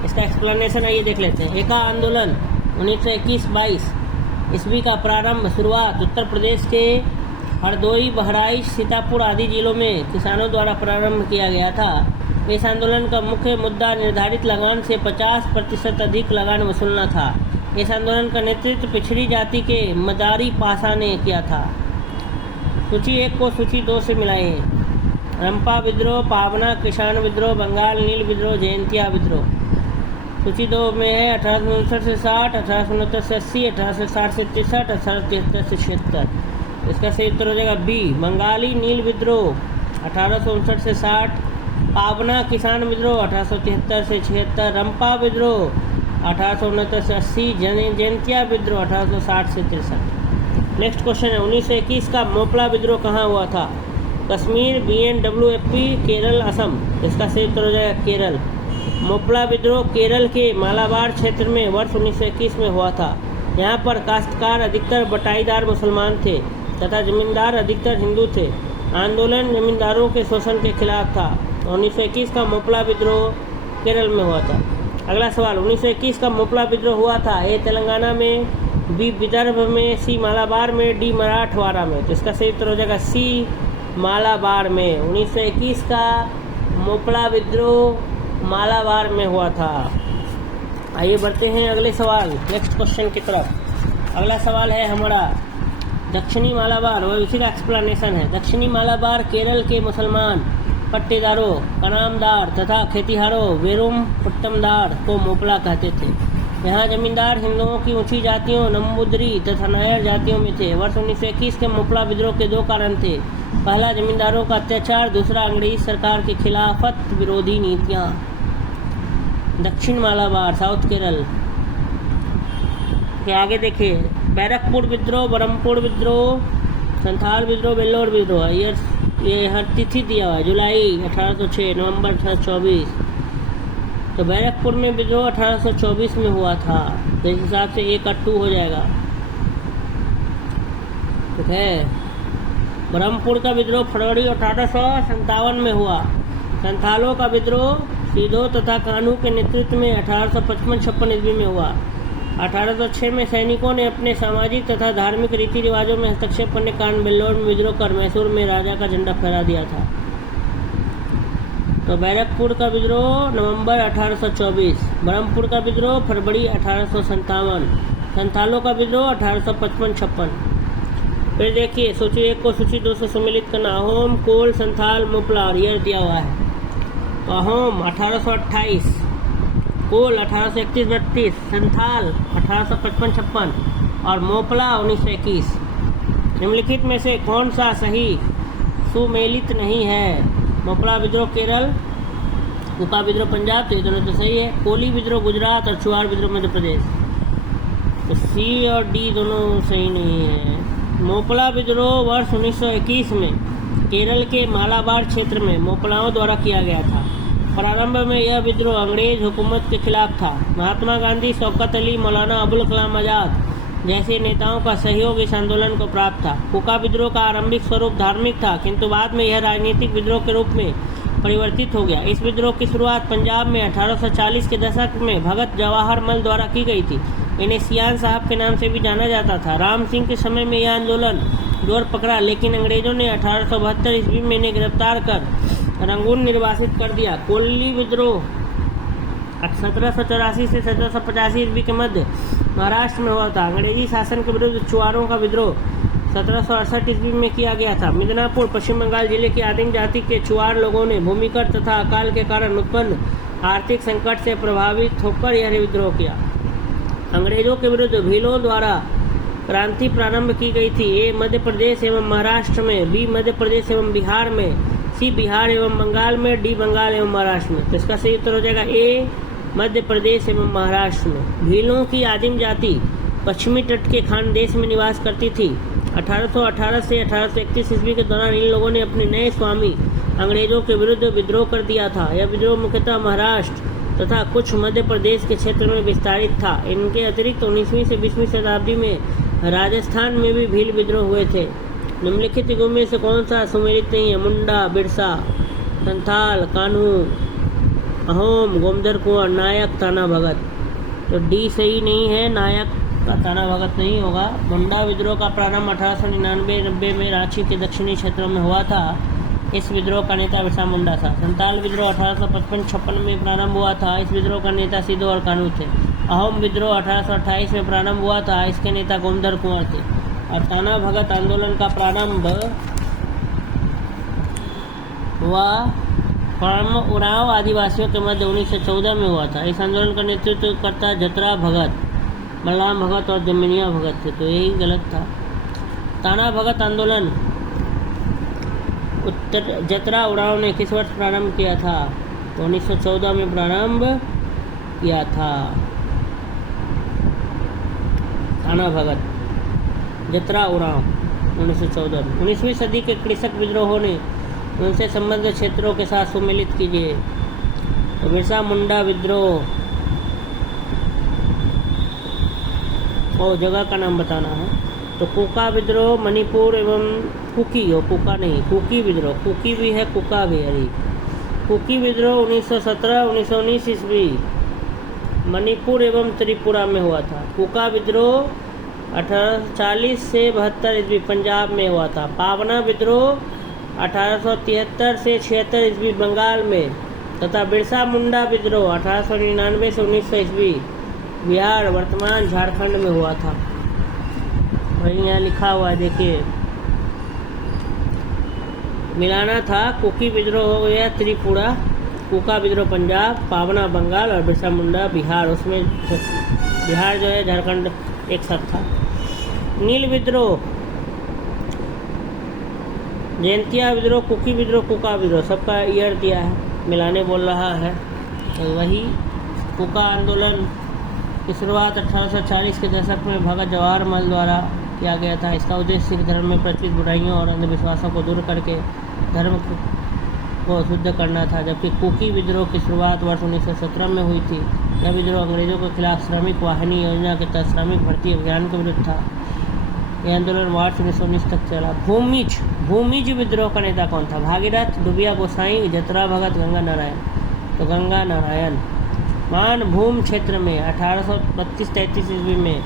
इसका एक्सप्लेनेशन आइए देख लेते हैं। एका आंदोलन 1921-22 ईस्वी का प्रारंभ, शुरुआत उत्तर प्रदेश के हरदोई, बहराइच, सीतापुर आदि जिलों में किसानों द्वारा प्रारंभ किया गया था। इस आंदोलन का मुख्य मुद्दा निर्धारित लगान से 50% अधिक लगान वसूलना था। इस आंदोलन का नेतृत्व पिछड़ी जाति के मदारी पासा ने किया था। सूची 1 को सूची 2 से मिलाइए। रंपा विद्रोह, पाबना किसान विद्रोह, बंगाल नील विद्रोह, जयंतिया विद्रोह। सूची 2 में है 1859 से 60, 1869 से 80, 1860 से 63, 1873 से 76। इसका सही उत्तर हो जाएगा बी, बंगाली नील विद्रोह 1859 से 60, पाबना किसान विद्रोह 1873 से 76, रंपा विद्रोह 1869 से 80, जयंतिया विद्रोह 1860 से 63। नेक्स्ट क्वेश्चन है 1921 का मोपला विद्रोह कहाँ हुआ था? कश्मीर, BNWFP, केरल, असम। इसका सही उत्तर हो जाएगा केरल। मोपला विद्रोह केरल के मालाबार क्षेत्र में वर्ष 1921 में हुआ था। यहाँ पर काश्तकार अधिकतर बटाईदार मुसलमान थे तथा जमींदार अधिकतर हिंदू थे। आंदोलन जमींदारों के शोषण के खिलाफ था। 1921 का मोपला विद्रोह केरल में हुआ था। अगला सवाल, 1921 का मोपला विद्रोह हुआ था। ए तेलंगाना में, बी विदर्भ में, सी मालाबार में, डी मराठवाड़ा में। तो इसका सही उत्तर हो जाएगा सी, मालाबार में। 1921 का मोपला विद्रोह मालाबार में हुआ था। आइए बढ़ते हैं अगले सवाल, नेक्स्ट क्वेश्चन की तरफ। अगला सवाल है हमारा दक्षिणी मालाबार और इसी का एक्सप्लेनेशन है। दक्षिणी मालाबार केरल के मुसलमान पट्टेदारों, कनामदार तथा खेतिहारों वेरुम पुट्टमदार को मोपला कहते थे। यहाँ जमींदार हिंदुओं की ऊंची जातियों नंबूदरी तथा नायर जातियों में थे। वर्ष 1921 के मोपला विद्रोह के 2 कारण थे। पहला, जमींदारों का अत्याचार, दूसरा, अंग्रेज सरकार की खिलाफत विरोधी नीतियाँ। दक्षिण मालाबार, साउथ केरल के आगे देखिए, बैरकपुर विद्रोह, बरमपुर विद्रोह, संथाल विद्रोह, वेल्लोर विद्रोह। ये हर तिथि दिया हुआ है, जुलाई 1806, नवंबर 1824। तो बैरकपुर में विद्रोह 1824 में हुआ था, तो इस हिसाब से 1 और 2 हो जाएगा। ठीक है। ब्रह्मपुर का विद्रोह फरवरी 1857 में हुआ। संथालों का विद्रोह सीधो तथा कानू के नेतृत्व में 1855-56 ईस्वी में हुआ। 1806 में सैनिकों ने अपने सामाजिक तथा धार्मिक रीति रिवाजों में हस्तक्षेप करने के कारण वेल्लोर में विद्रोह कर मैसूर में राजा का झंडा फहरा दिया था। तो बैरकपुर का विद्रोह नवंबर 1824, ब्रह्मपुर का विद्रोह फरवरी 1857, संथालों का विद्रोह 1855-56। फिर देखिए सूची 1 को सूची 2 से सम्मिलित करना। अहोम, कोल, संथाल, मोपला और ईयर दिया हुआ है। तो अहोम 1828, कोल 1831-32, संथाल 1855-56 और मोपला 1921। निम्नलिखित में से कौन सा सही सुमेलित नहीं है? मोपला विद्रोह केरल, कुका विद्रोह पंजाब, तो ये दोनों तो सही है। कोली विद्रोह गुजरात और चुआर विद्रोह मध्य प्रदेश, तो सी और डी दोनों सही नहीं है। मोपला विद्रोह वर्ष 1921 में केरल के मालाबार क्षेत्र में मोपलाओं द्वारा किया गया था। प्रारंभ में यह विद्रोह अंग्रेज हुकूमत के खिलाफ था। महात्मा गांधी, शौकत अली, मौलाना अबुल कलाम आजाद जैसे नेताओं का सहयोग इस आंदोलन को प्राप्त था। कुका विद्रोह का आरंभिक स्वरूप धार्मिक था, किंतु बाद में यह राजनीतिक विद्रोह के रूप में परिवर्तित हो गया। इस विद्रोह की शुरुआत पंजाब में 1840 के दशक में भगत जवाहर मल द्वारा की गई थी। इन्हें सियान साहब के नाम से भी जाना जाता था। राम सिंह के समय में यह आंदोलन जोर पकड़ा, लेकिन अंग्रेजों ने 1872 ईस्वी में इन्हें गिरफ्तार कर रंगून निर्वासित कर दिया। कोली विद्रोह 1784 से 1785 ईस्वी के मध्य महाराष्ट्र में हुआ था। अंग्रेजी शासन के विरुद्ध चुआरों का विद्रोह 1768 ईस्वी में किया गया था। मिदनापुर पश्चिम बंगाल जिले की आदिम जाति के चुआर लोगों ने भूमिकर तथा अकाल के कारण उत्पन्न आर्थिक संकट से प्रभावित होकर यह विद्रोह किया। अंग्रेजों के विरुद्ध भीलों द्वारा क्रांति प्रारंभ की गई थी। ए मध्य प्रदेश एवं महाराष्ट्र में, बी मध्य प्रदेश एवं बिहार में, सी बिहार एवं बंगाल में, डी बंगाल एवं महाराष्ट्र में। तो इसका सही उत्तर हो जाएगा ए मध्य प्रदेश एवं महाराष्ट्र में। भीलों की आदिम जाति पश्चिमी तट के खानदेश में निवास करती थी। 1818 से 1831 ईस्वी के दौरान इन लोगों ने अपने नए स्वामी अंग्रेजों के विरुद्ध विद्रोह कर दिया था। यह विद्रोह मुख्यतः महाराष्ट्र तथा कुछ मध्य प्रदेश के क्षेत्र में विस्तारित था। इनके अतिरिक्त 19वीं से 20वीं शताब्दी में राजस्थान में भी भील विद्रोह हुए थे। निम्नलिखित युगों में से कौन सा सुमेलित नहीं है? मुंडा, बिरसा, संथाल, कान्हू, अहोम, गोमदर कुंवर, नायक, ताना भगत। तो डी सही नहीं है, नायक का ताना भगत नहीं होगा। मुंडा विद्रोह का प्रारंभ 1899-90 में रांची के दक्षिणी क्षेत्रों में हुआ था। इस विद्रोह का नेता बिरसा मुंडा था। संताल विद्रोह 1855-56 में प्रारंभ हुआ था। इस विद्रोह का नेता सिद्धू और कानू थे। अहोम विद्रोह 1828 में प्रारंभ हुआ था। इसके नेता गोमदर कुंवर थे। और ताना भगत आंदोलन का प्रारंभ उरांव आदिवासियों के मध्य 1914 में हुआ था। इस आंदोलन का नेतृत्व करता जतरा भगत, बलराम भगत और जमिनिया भगत थे। तो यही गलत था। ताना भगत आंदोलन उत्तर जतरा उरांव ने किस वर्ष प्रारंभ किया था? तो 1914 में प्रारंभ किया था। ताना भगत, जतरा उरांव 1914 में। 19वीं सदी के कृषक विद्रोहों ने उनसे संबद्ध क्षेत्रों के साथ सुमेलित कीजिए। तो बिरसा मुंडा विद्रोह, और जगह का नाम बताना है। तो कुका विद्रोह मणिपुर एवं कुकी, और कुका नहीं, कुकी विद्रोह, कुकी भी है, कुका भी है। कुकी विद्रोह 1917-1919 ईस्वी मणिपुर एवं त्रिपुरा में हुआ था। कुका विद्रोह 1840 से 72 ईस्वी पंजाब में हुआ था। पावना विद्रोह 1873 से 76 ईस्वी बंगाल में तथा बिरसा मुंडा विद्रोह 1899 से 1900 ईस्वी बिहार वर्तमान झारखंड में हुआ था। वही यहाँ लिखा हुआ है, देखिए मिलाना था। कुकी विद्रोह हो गया त्रिपुरा, कुका विद्रोह पंजाब, पावना बंगाल और बिरसा मुंडा बिहार। उसमें बिहार जो है झारखंड एक साथ था। नील विद्रोह, जयंतिया विद्रोह, कुकी विद्रोह, कुका विद्रोह, सबका ईयर दिया है, मिलाने बोल रहा है। तो वही कुका आंदोलन की शुरुआत 1840 के दशक में भगत जवाहरलाल द्वारा किया गया था। इसका उद्देश्य सिख धर्म में प्रचलित बुराइयों और अंधविश्वासों को दूर करके धर्म को शुद्ध करना था। जबकि कुकी विद्रोह की शुरुआत वर्ष 1917 में हुई थी। यह विद्रोह अंग्रेजों के खिलाफ श्रमिक वाहिनी योजना के तहत श्रमिक भर्ती अभियान के विरुद्ध था। यह आंदोलन मार्च 1919 तक चला। भूमिज विद्रोह का नेता कौन था? भागीरथ, डुबिया गोसाई, जतरा भगत, गंगा नारायण। तो गंगा नारायण। मानभूम क्षेत्र में 1832-33 ईस्वी में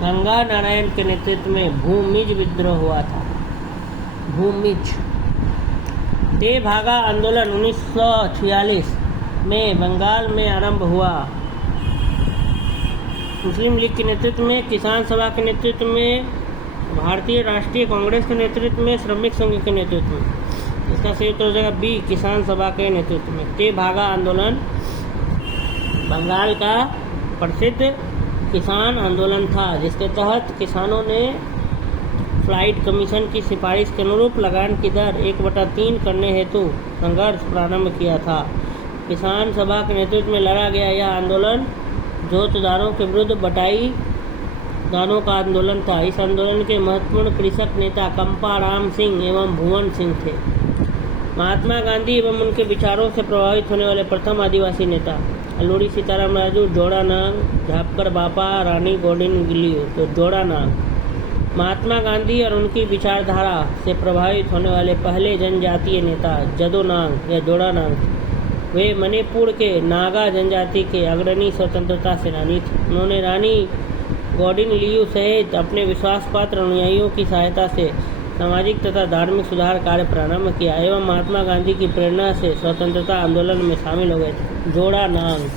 गंगा नारायण के नेतृत्व में भूमिज विद्रोह हुआ था। भूमिज। तेभागा आंदोलन 1946 में बंगाल में आरंभ हुआ। मुस्लिम लीग के नेतृत्व में, किसान सभा के नेतृत्व में, भारतीय राष्ट्रीय कांग्रेस के नेतृत्व में, श्रमिक संघ के नेतृत्व में। इसका सही उत्तर हो जाएगा बी, किसान सभा के नेतृत्व में। तेभागा आंदोलन बंगाल का प्रसिद्ध किसान आंदोलन था, जिसके तहत किसानों ने फ्लाइट कमीशन की सिफारिश के अनुरूप लगान की दर 1/3 करने हेतु संघर्ष प्रारंभ किया था। किसान सभा के नेतृत्व में लड़ा गया यह आंदोलन जोतदारों के विरुद्ध बटाई दानों का आंदोलन था। इस आंदोलन के महत्वपूर्ण कृषक नेता कंपा राम सिंह एवं भुवन सिंह थे। महात्मा गांधी एवं उनके विचारों से प्रभावित होने वाले प्रथम आदिवासी नेता अल्लूरी सीताराम राजू, जोड़ा नांग, झापकर बापा, रानी गोडिन गिलियो। तो जोड़ा नांग। महात्मा गांधी और उनकी विचारधारा से प्रभावित होने वाले पहले जनजातीय नेता जदो नांग या जोड़ा नांग। वे मणिपुर के नागा जनजाति के अग्रणी स्वतंत्रता सेनानी थे। उन्होंने रानी गोडिन लियू सहित अपने विश्वास पात्र अनुयायियों की सहायता से सामाजिक तथा धार्मिक सुधार कार्य प्रारंभ किया एवं महात्मा गांधी की प्रेरणा से स्वतंत्रता आंदोलन में शामिल हो गए थे। जोड़ा नांग।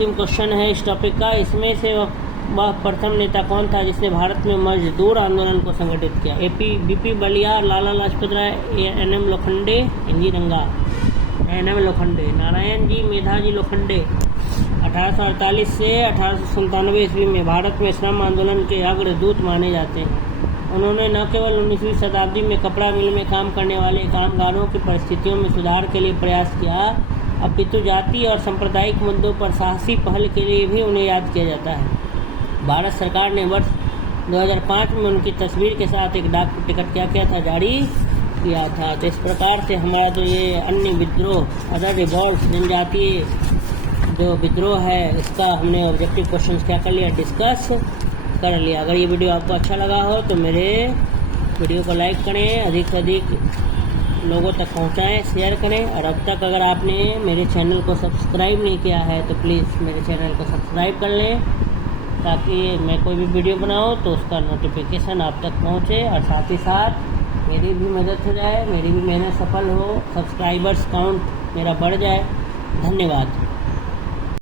अंतिम क्वेश्चन है इस टॉपिक का। इसमें से वह प्रथम नेता कौन था जिसने भारत में मजदूर आंदोलन को संगठित किया? BP Baliyar, Lala Lajpat Rai, NM Lokhande, NG रंगा। एनएम लोखंडे। नारायण जी मेधाजी लोखंडे 1848 से 1897 ईस्वी में भारत में श्रम आंदोलन के अग्रदूत माने जाते हैं। उन्होंने न केवल 19वीं शताब्दी में कपड़ा मिल में काम करने वाले कामगारों की परिस्थितियों में सुधार के लिए प्रयास किया, अपितु जाति और सांप्रदायिक मुद्दों पर साहसी पहल के लिए भी उन्हें याद किया जाता है। भारत सरकार ने वर्ष 2005 में उनकी तस्वीर के साथ एक डाक टिकट क्या किया था? जारी किया था। तो इस प्रकार से हमारा जो ये अन्य विद्रोह, अदर रिवॉल्ट, जनजातीय जो विद्रोह है, इसका हमने ऑब्जेक्टिव क्वेश्चंस क्या कर लिया? डिस्कस कर लिया। अगर ये वीडियो आपको अच्छा लगा हो तो मेरे वीडियो को लाइक करें, अधिक से अधिक लोगों तक पहुंचाएं, शेयर करें। और अब तक अगर आपने मेरे चैनल को सब्सक्राइब नहीं किया है तो प्लीज़ मेरे चैनल को सब्सक्राइब कर लें, ताकि मैं कोई भी वीडियो बनाऊं तो उसका नोटिफिकेशन आप तक पहुंचे और साथ ही साथ मेरी भी मदद हो जाए, मेरी भी मेहनत सफल हो, सब्सक्राइबर्स काउंट मेरा बढ़ जाए। धन्यवाद।